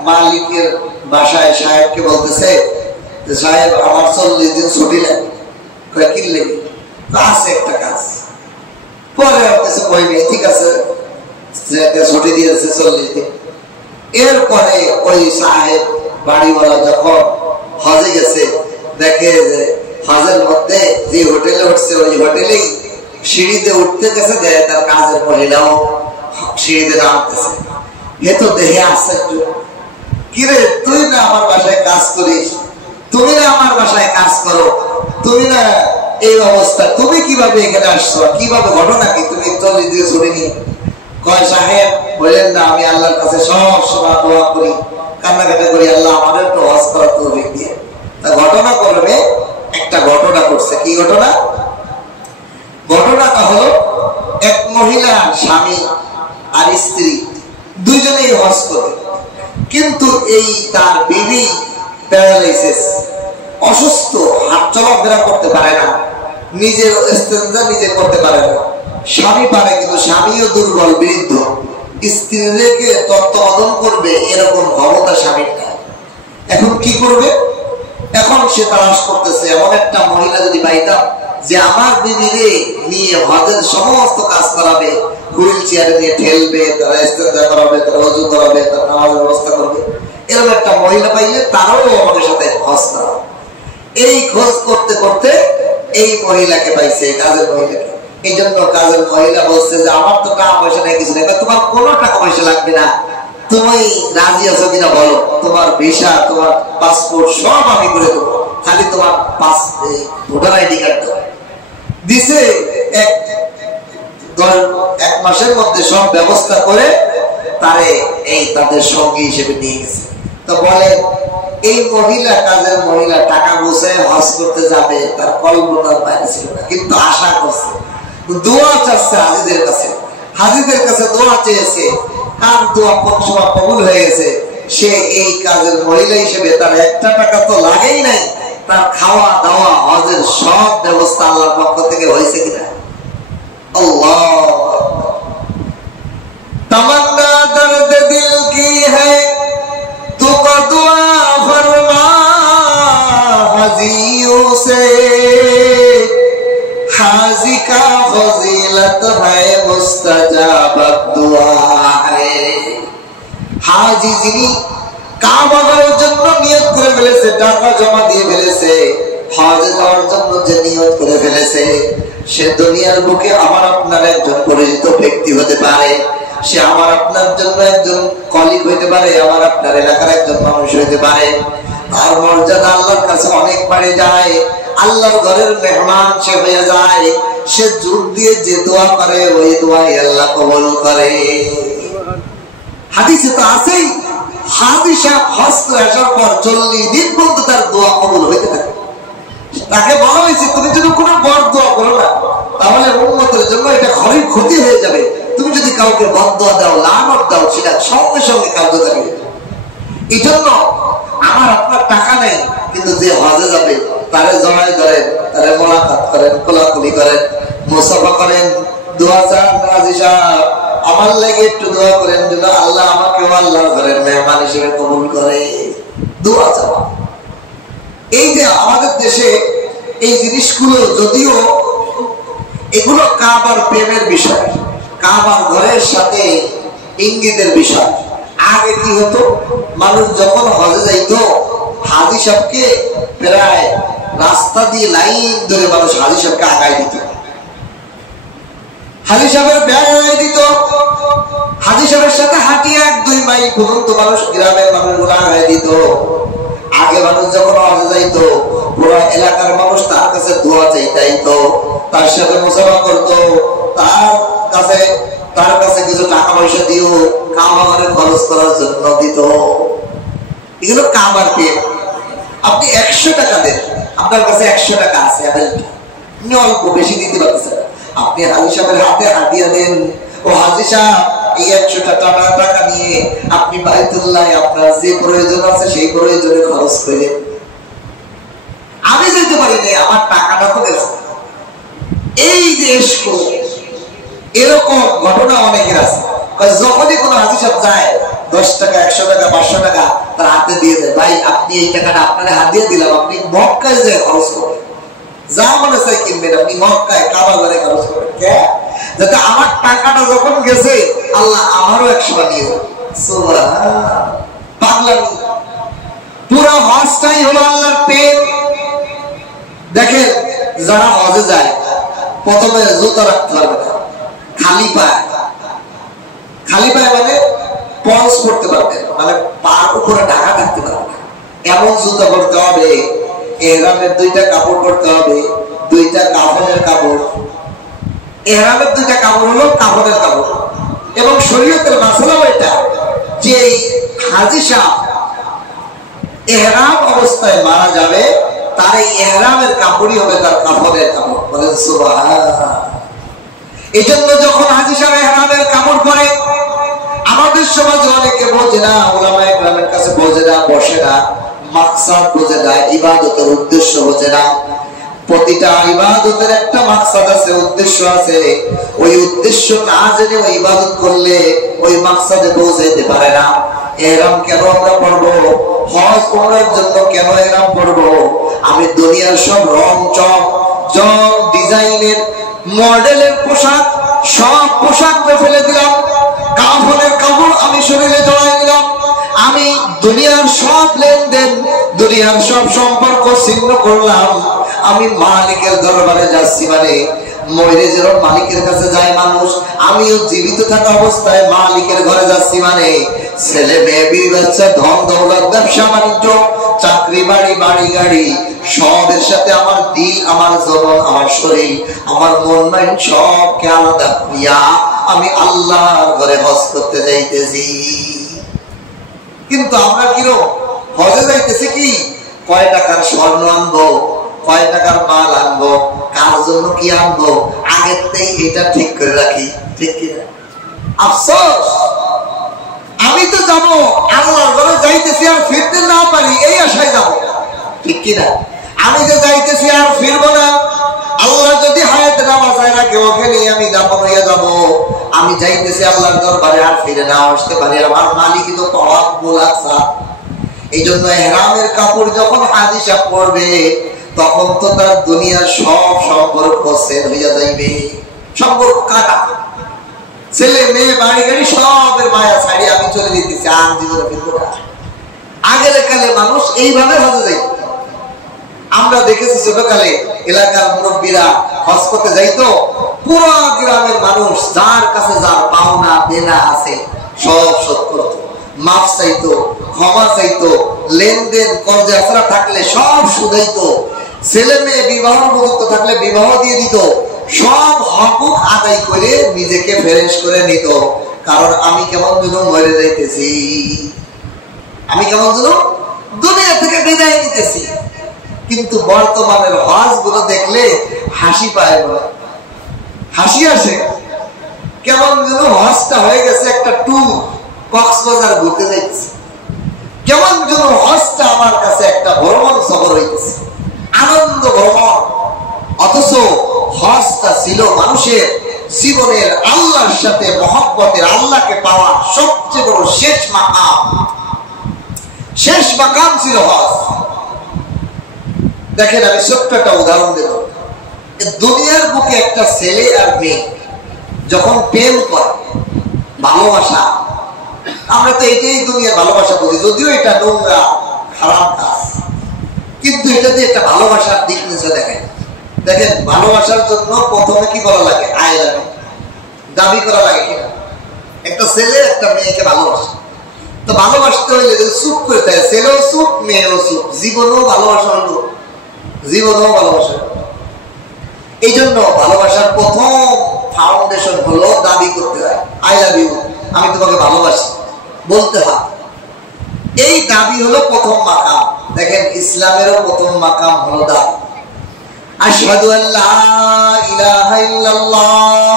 মালিকের বাসায় সাহেবকে বলতেছে, সাহেব আমার 40 দিন ছুটি লাগে। কি লেগে? আছে একটা কাজ। পরে কিছু কই নেই, ঠিক আছে, ছুটি দিয়েছে 40 দিন। এরপরে ওই সাহেব বাড়িওয়ালা যখন হজে গেছে, দেখে যে হজের মধ্যে যে হোটেলে উঠছে, ওই হোটেলেই সিঁড়িতে উঠতে গেছে, তার কাজের মহিলাও সিঁড়িতে নামতেছে। এ তো দেহে আসছে, কিরে তুই না আমার বাসায় কাজ করিস, তুমি না আমার বাসায় কাজ করো, তুমি না এই অবস্থা, তুমি কিভাবে এখানে আসছো, কিভাবে ঘটনা কি, তুমি 40 দিকে ছুটি নিয়ে? কয় সাহেব বলেন না, আমি আল্লাহর কাছে সব সময় দোয়া করি, কান্নাকাটা করি, আল্লাহ আমাদের তো হজ করার তৌফিক দিয়ে। তা ঘটনা করবে, একটা ঘটনা করছে। কি ঘটনা? ঘটনাটা হলো, এক মহিলা স্বামী আর স্ত্রী দুইজনেই হজ করে, কিন্তু এই তার বিবি প্যারালাইসিস, অসুস্থ, হাত চলাফেরা করতে পারে না, নিজের ইস্তেঞ্জা নিজে করতে পারে না। স্বামী পারে, কিন্তু স্বামীও দুর্বল, বৃদ্ধ, স্ত্রীকে তত্ত্বাবধান করবে এরকম ক্ষমতা স্বামীর নাই। এখন কি করবে? এখন সে তালাশ করতেছে, এমন একটা মহিলা যদি পাইতাম যে আমার বিবিরে নিয়ে হজের সমস্ত কাজ করাবে, হুইল চেয়ারে নিয়ে ঠেলবে, তারা ইস্তেঞ্জা করাবে, তারা ওযু করাবে, তারা নামাজের ব্যবস্থা করবে, এরকম একটা মহিলা পাইলে তারাও আমাদের সাথে হজ করা। এই খোঁজ করতে করতে এই মহিলাকে পাইছে, কাজের মহিলাকে। এই জন্য কাজের মহিলা বলছে যে আমার তো টাকা পয়সা নেই, কিছু নেই। তোমার কোনো টাকা পয়সা লাগবে না, তুমি রাজি আছো কিনা বলো, তোমার ভিসা, তোমার পাসপোর্ট সব আমি করে দেবো, খালি তোমার ভোটার আইডি কার্ড দাও। দিছে এক মাসের মধ্যে সব ব্যবস্থা করে তারে এই তাদের সঙ্গী হিসেবে নিয়ে গেছে। তো বলে এই মহিলা, কাজের মহিলা টাকা গোছায় হজ করতে যাবে, তার কল্পনার বাইরে ছিল না, কিন্তু আশা করছে, দোয়া চাচ্ছে হাজিদের কাছে, হাজিদের কাছে দোয়া চেয়েছে। আর দোয়া কোন সময় কবুল হয়ে গেছে। সে এই কাজের মহিলা হিসেবে তার একটা টাকা তো লাগেই নাই, তার খাওয়া দাওয়া হজের সব ব্যবস্থা আল্লাহর পক্ষ থেকে হয়েছে কিনা। আল্লাহ तमन्ना दर्द दिल की है तू का दुआ फरमा हाजियों से, हाजी का फजीलत है मुस्तजाबत दुआ है। हाजी যিনি কাবা ঘরের জন্য নিয়ত করে ফেলেছে, টাকা জমা দিয়ে ফেলেছে, হজে যাওয়ার জন্য যে নিয়ত করে ফেলেছে, সে দুনিয়ার বুকে আমার আপনার একজন পরিচিত ব্যক্তি হতে পারে, সে আমার আপনার জন্য একজন কলিগ হইতে পারে, আমার আপনার এলাকার একজন মানুষ হইতে পারে। তার মর্যাদা আল্লাহর কাছে অনেক বাড়ে যায়, আল্লাহর ঘরের মেহমান সে হয়ে যায়। সে জোর দিয়ে যে দোয়া করে ওই দোয়াই আল্লাহ কবুল করে। হাদিসে তো আছেই, হাজি সাহেব হজ করে আসার পর 40 দিন পর্যন্ত তার দোয়া কবুল হইতে থাকে। তাকে বলা হয়েছে তুমি যদি কোনো বড় দোয়া করো না, তাহলে উম্মতের জন্য এটা খরচ ক্ষতি হয়ে যাবে। তুমি যদি কাউকে বদদোয়া দাও, লানত দাও, সেটা সঙ্গে সঙ্গে কার্যকারী হয়ে যাবে। এই জন্য আমার আপনার টাকা নেই, কিন্তু যে হজে যাবে তারে জড়ায় ধরেন, তারে মোলাকাত করেন, কোলাকুলি করেন, মুসাফা করেন, দোয়া চান, হাজি সাহেব আমার লাগে একটু দোয়া করেন যেন আল্লাহ আমাকে আল্লাহর ঘরের মেহমান হিসেবে কবুল করে। দোয়া চাওয়া, এই যে আমাদের দেশে এই জিনিসগুলো, যদিও এগুলো কাবার প্রেমের বিষয়, কাবার ঘরের সাথে ইঙ্গিতের বিষয়। আগে কি হতো, মানুষ যখন হজে যাইতো, হাজি সাহেবকে প্রায় রাস্তা দিয়ে লাইন ধরে মানুষ হাজি সাহেবকে আগায় দিত, হাজি সাহেবের ব্যাগ আগায় দিত, হাজি সাহেবের সাথে হাঁটিয়ে 1-2 মাইল পর্যন্ত মানুষ, গ্রামের মানুষগুলো আগায় দিত। আগে মানুষ যখন হজে যাইতো, পুরো এলাকার মানুষ তার কাছে দোয়া চাইতো, তার সাথে মুসাফা করতো, তার কাছে কিছু টাকা পয়সা দিও, কাবা ঘরে খরচ করার জন্য দিত। এগুলো কাবার প্রেম। আপনি 100 টাকা দেন, আপনার কাছে 100 টাকা আছে, আপনি অল্প বেশি দিতে পারতেছেন, আপনি হাজি সাহেবের হাতে হাদিয়া দেন, ও হাজি সাহেব এই 100 টাকা নিয়ে আপনি বাইতুল্লাহ আপনার যে প্রয়োজন আছে সেই প্রয়োজনে খরচ করেন। আমি যেতে পারি না, আমার টাকাটা তো গেছে। এই যে এরকম ঘটনা অনেকের আছে। যখনই কোনো হাজি সাহেব যায়, 10 টাকা, 100 টাকা, 500 টাকা তার হাতে দিয়ে দেয়, ভাই আপনি এই টাকাটা আপনার হাত দিয়ে দিলাম, আপনি মক্কায় যে খরচ করেন, যা মনে চাই কিনবেন, আপনি মক্কায় কাবা ঘরে খরচ করেন, যাতে আমার টাকাটা যখন গেছে আল্লাহ আমারও 100 নিয়ে যাবে। পাগলামি। পুরো হজটাই হলো আল্লাহর প্রেম। দেখেন, যারা হজে যায় প্রথমে জুতা রাখতে পারবে না, খালি পায়। খালি পায় মানে পলস করতে পারবে, মানে পার উপরে ঢাকা থাকতে পারবে না, এমন জুতা পরতে হবে। এহরামের 2টা কাপড় পরতে হবে, 2টা কাফনের কাপড়। এহরামের 2টা কাপড় হলো কাফনের কাপড়, এবং শরীয়তের মাসলাও এটা যে হাজি সাহেব এহরাম অবস্থায় মারা যাবে, তার এই এহরামের কাপড়ই হবে তার কাফনের কাপড়। বলেন সুবহানাল্লাহ। এই জন্য যখন হাজি সাহেব এহরামের কাপড় পরে, আমাদের সমাজে অনেকে বোঝে না, উলামায়ে কেরামের কাছে বোঝে না, বসে না, মাকসাদ বোঝে না, ইবাদতের উদ্দেশ্য বোঝে না। প্রতিটা ইবাদতের একটা মাকসাদ আছে, উদ্দেশ্য আছে। ওই উদ্দেশ্য না জেনে ওই ইবাদত করলে ওই মাকসাদে পৌঁছাইতে পারে না। ইহরাম কেন আমরা পড়বো? হজ করার জন্য কেন ইহরাম পড়বো? আমি দুনিয়ার সব রং চক ডিজাইনের মডেলের পোশাক, সব পোশাক ফেলে দিলাম, কাফনের কাপড় আমি শরীরে জড়াই দিলাম, আমি দুনিয়ার সব লেনদেন, দুনিয়ার সব সম্পর্ক ছিন্ন করলাম, আমি মালিকের দরবারে যাচ্ছি। মানে মরে যেরকম মালিকের কাছে যায় মানুষ, আমিও জীবিত থাকা অবস্থায় মালিকের ঘরে যাচ্ছি। মানে ছেলে মেয়ে, বিবি বাচ্চা, ধন দৌলত, ব্যবসা বাণিজ্য, চাকরি বাড়ি, বাড়ি গাড়ি, সবের সাথে আমার দিল, আমার জবান, আমার শরীর, আমার মন মাইন্ড সবকে আলাদা করিয়া আমি আল্লাহর ঘরে হজ করতে যাইতেছি। কিন্তু আমরা কিরকম হজে যাইতেছি? কি কয় টাকার স্বর্ণ আনবো, কয় টাকার মাল আনবো, কার জন্য কি আনবো, আগের থেকে এটা ঠিক করে রাখি। ঠিক কিনা? আফসোস, আমি তো যাবো আল্লাহর ঘরে যাইতেছি, আর ফিরতে না পারি এই আশায় যাবো। ঠিক কিনা? আমি যে যাইতেছি আর ফিরবো না, আল্লাহ যদি হায়াতে না বাঁচায় রাখে, ওকে নিয়ে আমি দাফন হইয়া যাবো। আমি যাইতেছি আল্লাহর দরবারে, আর ফিরে না আসতে পারি, আমার মালিক তো তওয়াক্কুল আছে। এই জন্য ইহরামের কাপড় যখন হাজি সাহেব পরবে, তখন তো তার দুনিয়ার সব সম্পর্ক শেষ হইয়া যাইবে, সম্পর্ক কাটা। ছেলে মেয়ে, বাড়ি গাড়ি সবের মায়া ছাড়িয়ে আমি চলে যেতেছি, আর জীবনে ফিরবো না। আগের কালে মানুষ এইভাবে হজে যাইত। আমরা দেখেছি ছোটকালে এলাকার মুরব্বীরা হজ করতে যাইতো, পুরো গ্রামের মানুষ যার কাছে যার পাওনা দেনা আছে সব শোধ করত, মাফ চাইতো, ক্ষমা চাইতো, লেনদেন কর্জে আসরা থাকলে সব শুধাইতো, ছেলে মেয়ে বিবাহ উপযুক্ত থাকলে বিবাহ দিয়ে দিত, সব হকুক আদায় করে নিজেকে ফ্রেশ করে নিত। কারণ আমি কেমন যেন মরে যাইতেছি, আমি কেমন যেন দুনিয়া থেকে বিদায় নিতেছি। কিন্তু বর্তমানের হজ গুলো দেখলে হাসি পায়, হাসি আসে। কেমন যেন হজটা হয়ে গেছে একটা ট্যুর, কক্সবাজার ঘুরতে যাইতেছে। কেমন যেন হজটা আমার কাছে একটা ভ্রমণ সফর হইতেছে, আনন্দ ভ্রমণ। অথচ হজটা ছিল মানুষের জীবনের আল্লাহর সাথে মহব্বতের, আল্লাহকে পাওয়ার সবচেয়ে বড় শেষ মাকাম। শেষ মাকাম ছিল হজ। দেখেন, আমি ছোট্ট একটা উদাহরণ দেব। দুনিয়ার বুকে একটা ছেলে আর মেয়ে যখন প্রেম করে, ভালোবাসা, আমরা তো এটাই দুনিয়ার ভালোবাসা বলি, যদিও এটা নোংরা খারাপ কাজ, কিন্তু এটাতে একটা ভালোবাসার দিক নিচে দেখেন। দেখেন, ভালোবাসার জন্য প্রথমে কি করা লাগে? আই লাভ ইউ দাবি করা লাগে কিনা? একটা ছেলে একটা মেয়েকে ভালোবাসে, তো ভালোবাসতে হইলে চুপ করে থাকে, ছেলেও চুপ, মেয়েও চুপ, জীবনেও ভালোবাসা হলো, জীবনেও ভালোবাসা। এই জন্য ভালোবাসার প্রথম ফাউন্ডেশন হলো দাবি করতে হয়, আই লাভ ইউ, আমি তোমাকে ভালোবাসি, বলতে হয়। এই দাবি হলো প্রথম মাকাম। দেখেন, ইসলামেরও প্রথম মাকাম হলো দাবি। আশহাদু আল্লা ইলাহা ইল্লাল্লাহ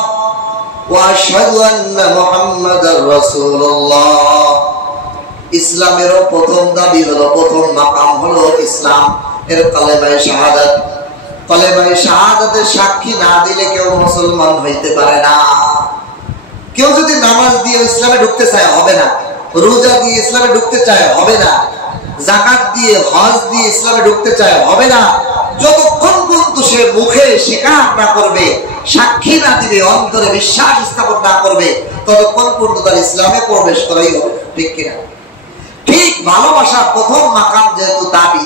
ওয়া আশহাদু আন্না মুহাম্মাদার রাসূলুল্লাহ। ইসলামেরও প্রথম দাবি হলো, প্রথম মাকাম হলো ইসলাম এর কালেমায়ে শাহাদাত। কালেমায়ে শাহাদাতের সাক্ষী না দিলে কেউ মুসলমান হইতে পারে না। কেউ যদি নামাজ দিয়ে ইসলামে ঢুকতে চায় হবে না, রোজা দিয়ে ইসলামে ঢুকতে চায় হবে না, যাকাত দিয়ে হজ দিয়ে ইসলামে ঢুকতে চায় হবে না, যতক্ষণ পর্যন্ত সে মুখে স্বীকার না করবে, সাক্ষী না দিবে, অন্তরে বিশ্বাস স্থাপন না করবে, ততক্ষণ পর্যন্ত তার ইসলামে প্রবেশ করাই হবে। ঠিক কিনা? ঠিক ভালোবাসার প্রথম মাকাম যেহেতু দাবি,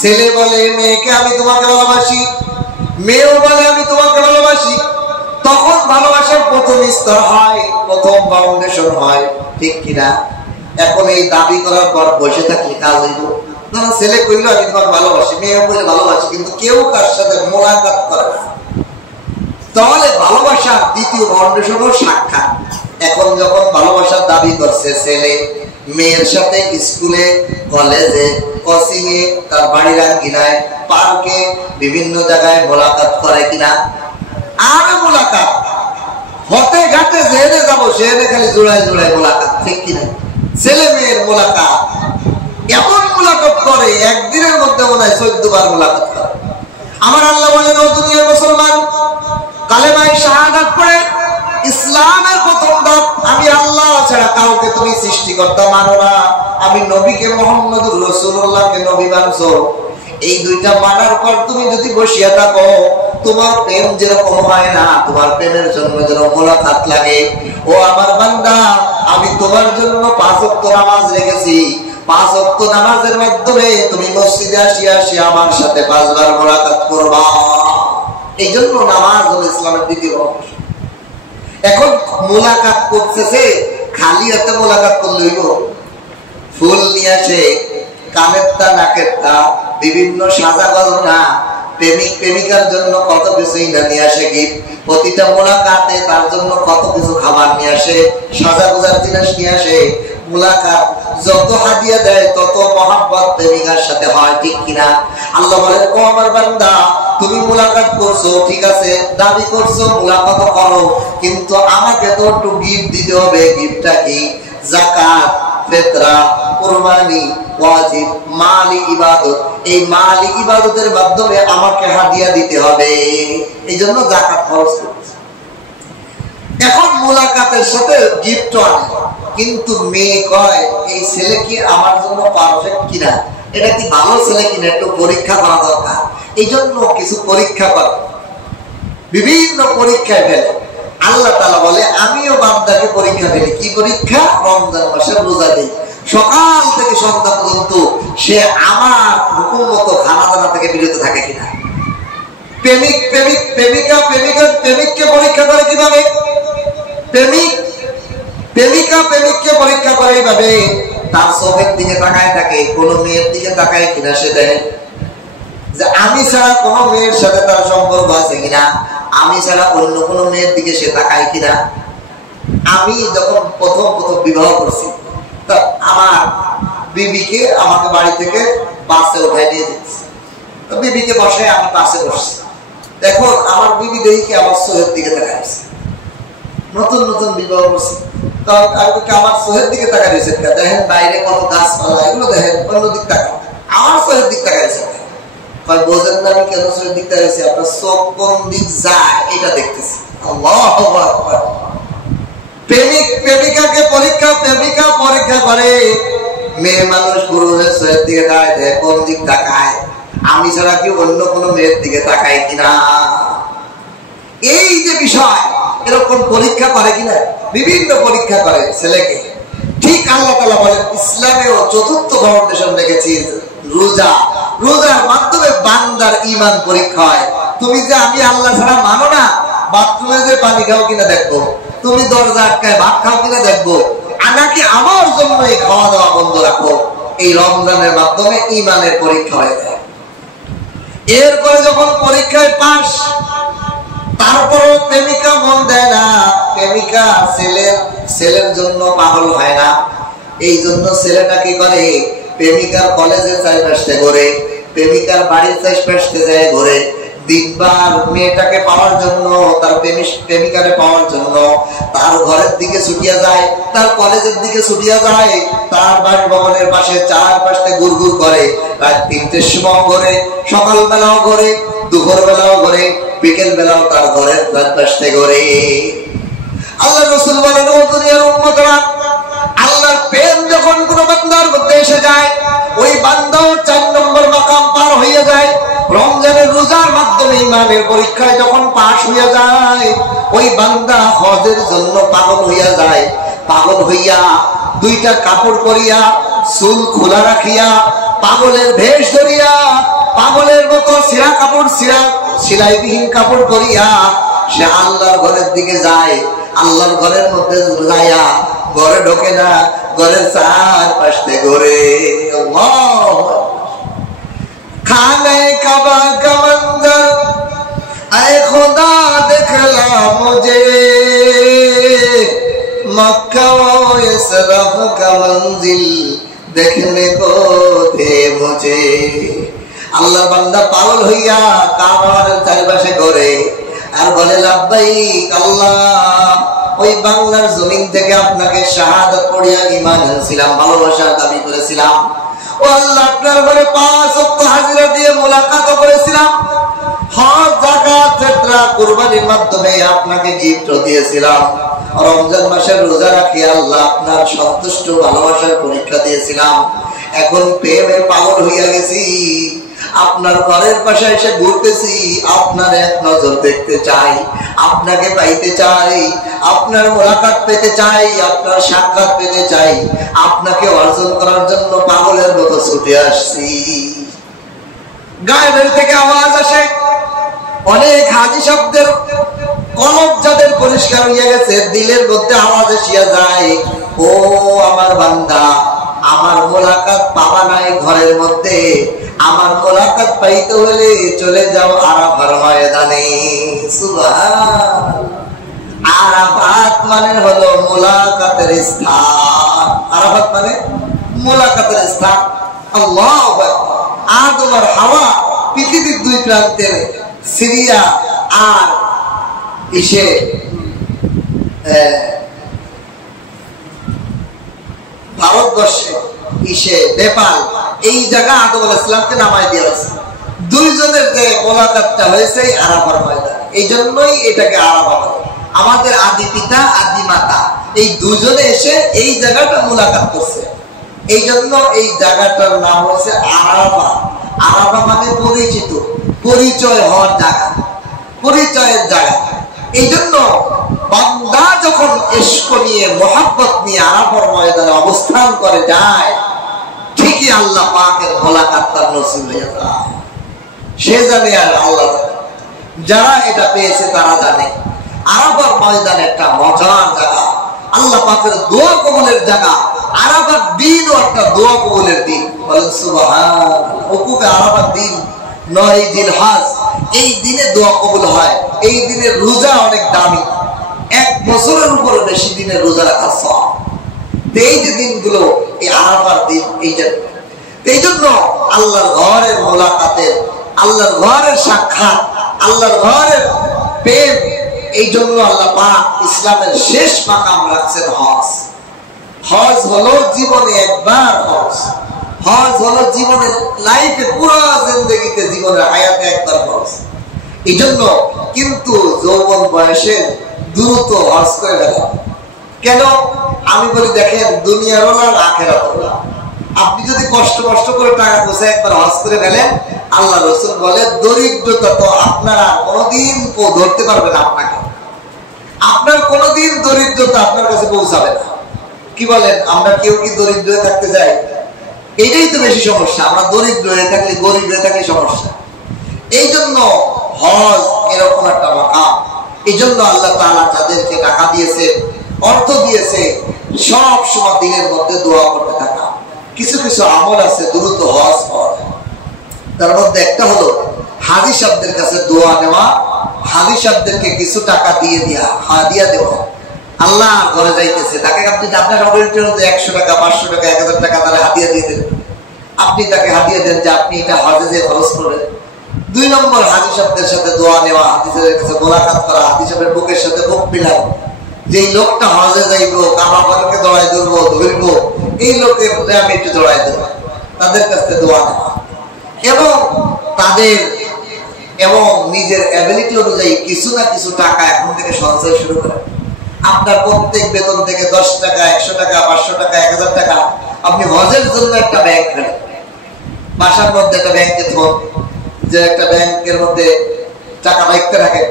ছেলে বলে মেয়েকে আমি তোমাকে ভালোবাসি, মেয়েও বলে আমি তোমাকে ভালোবাসি, তখন ভালোবাসার প্রথম স্তর হয়, প্রথম ফাউন্ডেশন হয়। ঠিক কিনা? এখন এই দাবি করার পর বসে থাকলে কাজ হইব না। ছেলে কইলো আমি তোমাকে ভালোবাসি, মেয়েও কইলে ভালোবাসি, কিন্তু কেউ কার সাথে মোলাকাত করে না, তাহলে ভালোবাসার দ্বিতীয় ফাউন্ডেশন হলো সাক্ষাৎ। এখন যখন ভালোবাসার দাবি করছে ছেলে, মেয়ের সাথে স্কুলে, কলেজে, কোচিংয়ে, তার বাড়ির আঙ্গিনায়, পার্কে, বিভিন্ন জায়গায় মোলাকাত করে কিনা? আর মোলাকাত হতে ঘাটে যেখানে যাবো সেখানে খালি জোড়ায় জোড়ায় মোলাকাত। ঠিক কিনা? ছেলে মেয়ের মোলাকাত, এমন মোলাকাত করে একদিনের মধ্যে মনে হয় 14 বার মোলাকাত করে। আমার আল্লাহ বলেন, ও দুনিয়ার মুসলমান, কালেমায়ে শাহাদাত পড়ে ইসলামের প্রথম ধাপ, আমি আল্লাহ ছাড়া কাউকে তুমি সৃষ্টিকর্তা মানো না, আমি নবীকে মুহাম্মদুর রাসূলুল্লাহকে নবী মানছো, এই দুইটা মানার পর তুমি যদি বসিয়া থাকো, তোমার প্রেম যেরকম হয় না, তোমার প্রেমের জন্য যেন মোলাকাত লাগে। ও আমার বান্দা, আমি তোমার জন্য 5 ওয়াক্ত নামাজ রেখেছি। 5 ওয়াক্ত নামাজের মাধ্যমে তুমি মসজিদে আসিয়া আমার সাথে 5 বার মোলাকাত করবা। এই জন্য নামাজ হলো ইসলামের দ্বিতীয় অংশ। এখন মোলাকাত করতেছে, খালি হাতে মোলাকাত করলে হইব? ফুল নিয়ে আসে, কানেরটা নাকেরটা, বিভিন্ন সাজা গজনা, প্রেমিক প্রেমিকার জন্য কত কিছুই না নিয়ে আসে গিফট। প্রতিটা মোলাকাতে তার জন্য কত কিছু খাবার নিয়ে আসে, সাজা গোজার জিনিস নিয়ে আসে। মোলাকাত যত হাদিয়া দেয় তত মহব্বত প্রেমিকার সাথে হয়, ঠিক কিনা? আল্লাহ বলেন, ও আমার বান্দা, তুমি মোলাকাত করছো, ঠিক আছে, দাবি করছো, মোলাকাত করো, কিন্তু আমাকে তো একটু গিফট দিতে হবে। গিফটটা কি? যাকাত, ফিতরা, কুরবানি, ওয়াজিব, মালি ইবাদত। এই মালি ইবাদতের মাধ্যমে আমাকে হাদিয়া দিতে হবে, এই জন্য যাকাত খরচ করছে। এখন মোলাকাতের সাথে গিফট আনে, কিন্তু মেয়ে কয় এই ছেলে কি আমার জন্য পারফেক্ট কিনা, এটা কি ভালো ছেলে কিনা, একটু পরীক্ষা করা দরকার। এই জন্য কিছু পরীক্ষা করে, বিভিন্ন পরীক্ষায় ফেলে। আল্লাহ তাআলা বলে, আমিও বান্দাকে পরীক্ষা ফেলি। কি পরীক্ষা? রমজান মাসে রোজা দেই, সকাল থেকে সন্ধ্যা পর্যন্ত সে আমার হুকুম মতো খানা দানা থেকে বিরত থাকে কিনা। প্রেমিক প্রেমিক প্রেমিকা প্রেমিককে পরীক্ষা করে কিভাবে? প্রেমিকা প্রেমিককে পরীক্ষা করে এইভাবে, তার চোখের দিকে তাকায় থাকে, কোন মেয়ের দিকে তাকায় কিনা সে দেখে, যে আমি ছাড়া কোন মেয়ের সাথে তার সম্পর্ক আছে কিনা, আমি ছাড়া অন্য কোন মেয়ের দিকে সে তাকায় কিনা। আমি যখন প্রথম বিবাহ করছি, তা আমার বিবিকে আমাকে বাড়ি থেকে বাসে উঠাই নিয়ে দিচ্ছি। তো বিবিকে বসে আমি পাশে বসছি। দেখো আমার বিবি দেখি আমার চোখের দিকে তাকাইছে। নতুন বিবাহ করছি, তো আমার চোখের দিকে তাকাই রয়েছে। দেখেন বাইরে কত গাছপালা, এগুলো দেখেন, অন্যদিক তাকান, আমার চোখের দিক তাকাইছে। বোঝেন না আমি কেন চোখের দিক তাকাইছি? আপনার চোখ কোন দিক যায় এটা দেখতেছি। আল্লাহু আকবার। প্রেমিক প্রেমিকাকে প্রেমিকা পরীক্ষা করে। মেয়ে মানুষ পুরুষের চোখের দিকে তাকায়, দেখে কোন দিক তাকায়, আমি ছাড়া কি অন্য কোন মেয়ের দিকে তাকায় কিনা। এই যে বিষয়, এরকম পরীক্ষা করে কিনা, বিভিন্ন পরীক্ষা করে ছেলেকে। ঠিক আল্লাহ তাআলা বলেন, ইসলামেও 4র্থ ফাউন্ডেশন রেখেছি রোজা। রোজার মাধ্যমে বান্দার ঈমান পরীক্ষা হয়। তুমি যে আমি আল্লাহ ছাড়া মানো না, বাথরুমে যে পানি খাও কিনা দেখবো, তুমি দরজা আটকায় ভাত খাও কিনা দেখবো, নাকি আমার জন্য এই খাওয়া দাওয়া বন্ধ রাখো। এই রমজানের মাধ্যমে ঈমানের পরীক্ষা হয়ে যায়। এরপরে যখন পরীক্ষায় পাস, তারপরও প্রেমিকা মন দেয় না, প্রেমিকা ছেলের জন্য পাগল হয় না। এই জন্য ছেলেটা কি করে, প্রেমিকার কলেজে চাইপাশে ঘোরে, প্রেমিকার বাড়ির চাইপাশে যায় ঘোরে। দিনবার মেয়েটাকে পাওয়ার জন্য, তার প্রেমিকারে পাওয়ার জন্য তার ঘরের দিকে ছুটিয়া যায়, তার কলেজের দিকে ছুটিয়া যায়, তার বাসভবনের পাশে চারপাশে ঘুরঘুর করে। রাত 3টের সময় ঘোরে, সকালবেলাও ঘোরে, দুপুর বেলাও ঘোরে, বিকেল বেলাও তার ঘরের চারপাশে ঘোরে। আল্লাহ রাসূল বলেন, ও দুনিয়ার উম্মতরা, আল্লাহর প্রেম যখন কোন বান্দার মধ্যে এসে যায়, ওই বান্দাও 4 নম্বর মাকাম পার হয়ে যায়। রমজানের রোজার মাধ্যমে ঈমানের পরীক্ষায় যখন পাশ হয়ে যায়, ওই বান্দা হজের জন্য পাগল হইয়া যায়। পাগল হইয়া 2টা কাপড় পরিয়া, চুল খোলা রাখিয়া, পাগলের ভেষ ধরিয়া, পাগলের মতো ছিঁড়া কাপড়, সেলাইবিহীন কাপড় করিয়া সে আল্লাহর ঘরের দিকে যায়। আল্লাহর ঘরের মধ্যে যাইয়া ঘরে ঢোকে না, ঘরের চারপাশে ঘোরে। খানে কাবা কা মঞ্জর আয় খোদা দেখলা মুঝে, মক্কা ও ইসরাফ কা মঞ্জিল দেখনে কো দে মুঝে। আল্লাহর বান্দা পাগল হইয়া কাবার চারপাশে ঘোরে আর বলে, লাব্বাইক আল্লাহ, ওই বাংলার জমিন থেকে আপনাকে শাহাদাত পড়িয়া ঈমান এনেছিলাম, ভালোবাসার দাবি করেছিলাম। ও আল্লাহ, আপনার ঘরে 5 ওয়াক্ত হাজিরা দিয়ে মোলাকাত করেছিলাম, হজ, যাকাত, ফিতরা, কুরবানির মাধ্যমে আপনাকে গিফট দিয়েছিলাম। রমজান মাসের রোজা রাখি আল্লাহ আপনার সন্তুষ্ট ভালোবাসার পরীক্ষা দিয়েছিলাম। এখন প্রেমে পাগল হইয়া গেছি, আপনার ঘরের পাশে এসে ঘুরতেছি, আপনার এক নজর দেখতে চাই, আপনাকে পাইতে চাই, আপনার মোলাকাত পেতে চাই, আপনার সাক্ষাৎ পেতে চাই, আপনাকে অর্জন করার জন্য পাগলের মতো ছুটে আসছি। গায়েবের থেকে আওয়াজ আসে, অনেক হাজি শব্দের কলব যাদের পরিষ্কার হয়ে গেছে, দিলের মধ্যে আওয়াজ এসিয়া যায়, ও আমার বান্দা, আমার মোলাকাত পাবা নাই ঘরের মধ্যে, আমার মোলাকাত পাইতে হলে চলে যাও আরাফার ময়দানে। সুবহান। আরাফাত মানে হলো মোলাকাতের স্থান। আরাফাত মানে মোলাকাতের স্থান। আল্লাহু আকবার। আদম আর হাওয়া পৃথিবীর দুই প্রান্তে, সিরিয়া আর ইসে ভারতবর্ষে ইসে নেপাল, এই জায়গা আদম আলাইহিস সালামকে নামায় দেওয়া হয়েছে। দুইজনের যে মোলাকাতটা হয়েছে আরাফার ময়দানে, এই জন্যই এটাকে আরাফা বলে। আমাদের আদি পিতা আদি মাতা এই দুজনে এসে এই জায়গাটা মোলাকাত করছে, এই জন্য এই জায়গাটার নাম হচ্ছে আরাফা। আরাফা মানে পরিচিত, পরিচয় হওয়ার জায়গা, পরিচয়ের জায়গা। এই জন্য বান্দা যখন ইশক নিয়ে মোহাব্বত নিয়ে আরাফার ময়দানে অবস্থান করে যায়, ঠিকই আল্লাহ পাকের মোলাকাত তার নসিব হয়ে যায়। সে জানে আর আল্লাহ জানে। যারা এটা পেয়েছে তারা জানে আরাফার ময়দান একটা মজার জায়গা, আল্লাহ পাকের দোয়া কবুলের জায়গা। আরাফার দিনও একটা দোয়া কবুলের দিন। বলেন সুবহানাল্লাহ। হুকুকে আরাফার দিন 9 দিন হজ, এই দিনে দোয়া কবুল হয়। এই দিনে রোজা অনেক দামি, 1 বছরের উপরে বেশি দিনে রোজা রাখা সওয়াব। এই যে দিনগুলো, এই আরাফার দিন, এই জন্য আল্লাহর ঘরের মোলাকাতের, আল্লাহর ঘরের সাক্ষাৎ, আল্লাহর ঘরের প্রেম, এই জন্য আল্লাহ পাক ইসলামের শেষ মাকাম রাখছেন হজ। হজ হলো জীবনে একবার হজ, হজ হলো জীবনের লাইফে, পুরো জিন্দেগিতে, জীবনের হায়াতে একবার হজ। এই জন্য কিন্তু যৌবন বয়সে দ্রুত হজ করে ফেলা। কেন? আমি বলি দেখেন, দুনিয়ার ওলা আখেরাত ওলা। আপনি যদি কষ্ট করে টাকা পয়সা একবার হজ করে ফেলেন, আল্লাহ রাসূল বলে দরিদ্রতা তো আপনারা কোনোদিন কেউ ধরতে পারবে না। আপনাকে, আপনার কোনোদিন দরিদ্রতা আপনার কাছে পৌঁছাবে না। কি বলেন? আমরা কেউ কি দরিদ্র হয়ে থাকতে চাই? এইটাই তো বেশি সমস্যা। আমরা দরিদ্র হয়ে থাকলে, গরিব হয়ে থাকলে সমস্যা। এই জন্য হজ এরকম একটা মাকাম। এই জন্য আল্লাহ তাআলা যাদেরকে টাকা দিয়েছে, অর্থ দিয়েছে, সব সময় দিনের মধ্যে দোয়া করতে থাকা। কিছু কিছু আমল আছে দ্রুত হজ হওয়া যায়। তার মধ্যে একটা হলো হাজি সাহেবদের কাছে দোয়া নেওয়া, হাজি সাহেবদেরকে কিছু টাকা দিয়ে দেওয়া, হাদিয়া দেওয়া। আল্লাহ ঘরে যাইতেছে, তাকে আপনি আপনার 100 টাকা, 500 টাকা, 1000 টাকা তারা হাদিয়া দিয়ে দেন। আপনি তাকে হাদিয়া দেন যে আপনি এটা হজে যে খরচ করবেন। 2 নম্বর, হাজি সাহেবদের সাথে দোয়া নেওয়া, হাজি সাহেবের কাছে মোলাকাত করা, হাজি সাহেবের বুকের সাথে বুক মিলানো। যেই লোকটা হজে যাইবো, কাবা ঘরকে দৌড়াই ধরবো, এই লোকের আমি একটু দৌড়াই দেবো, তাদের কাছে দোয়া নেওয়া এবং তাদের এবং নিজের অ্যাবিলিটি অনুযায়ী কিছু না কিছু টাকা এখন থেকে সঞ্চয় শুরু করেন। আপনার প্রত্যেক বেতন থেকে 10 টাকা, 100 টাকা, 500 টাকা, 1000 টাকা আপনি হজের জন্য একটা ব্যাংক ফেলেন। বাসার মধ্যে একটা ব্যাংকে থন, যে একটা ব্যাংকের মধ্যে টাকা রাখতে রাখেন।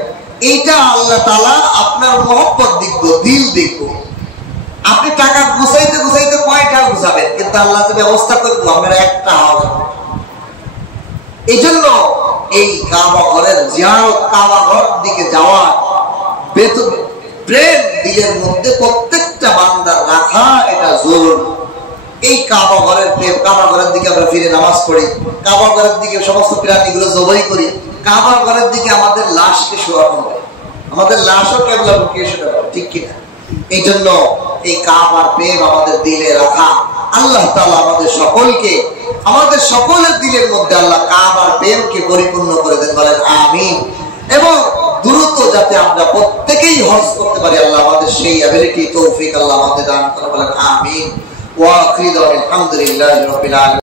এইটা আল্লাহ তাআলা আপনার মহব্বত দেখবো, দিল দেখবো। আপনি টাকা গুছাইতে কয়টা গুছাবেন, কিন্তু আল্লাহ যে ব্যবস্থা করবো আপনার একটা হবে। এই জন্য এই কাবা ঘরের জিয়ারত, কাবা ঘর দিকে যাওয়া প্রেম দিলের মধ্যে প্রত্যেকটা বান্দার রাখা, এটা জরুরি। এই কাবা ঘরের প্রেম, কাবা ঘরের দিকে আমরা ফিরে নামাজ পড়ি, কাবা ঘরের দিকে সমস্ত প্রাণীগুলো জবাই করি, কাবা ঘরের দিকে আমাদের লাশকে শোয়ানো হয়, আমাদের লাশও কেবল লুকিয়ে শোয়ানো, ঠিক কিনা? এই জন্য এই কাবার প্রেম আমাদের দিলে রাখা। আল্লাহ তাআলা আমাদের সকলের দিলের মধ্যে আল্লাহ কাবার প্রেমকে পরিপূর্ণ করে দেন, বলেন আমিন। এবং দ্রুত যাতে আমরা প্রত্যেকেই হজ করতে পারি, আল্লাহ আমাদের সেই অ্যাবিলিটি, তৌফিক আল্লাহ আমাদের দান করে, বলেন আমিন। ওয়া আখিরু আলহামদুলিল্লাহি রাব্বিল আলামিন।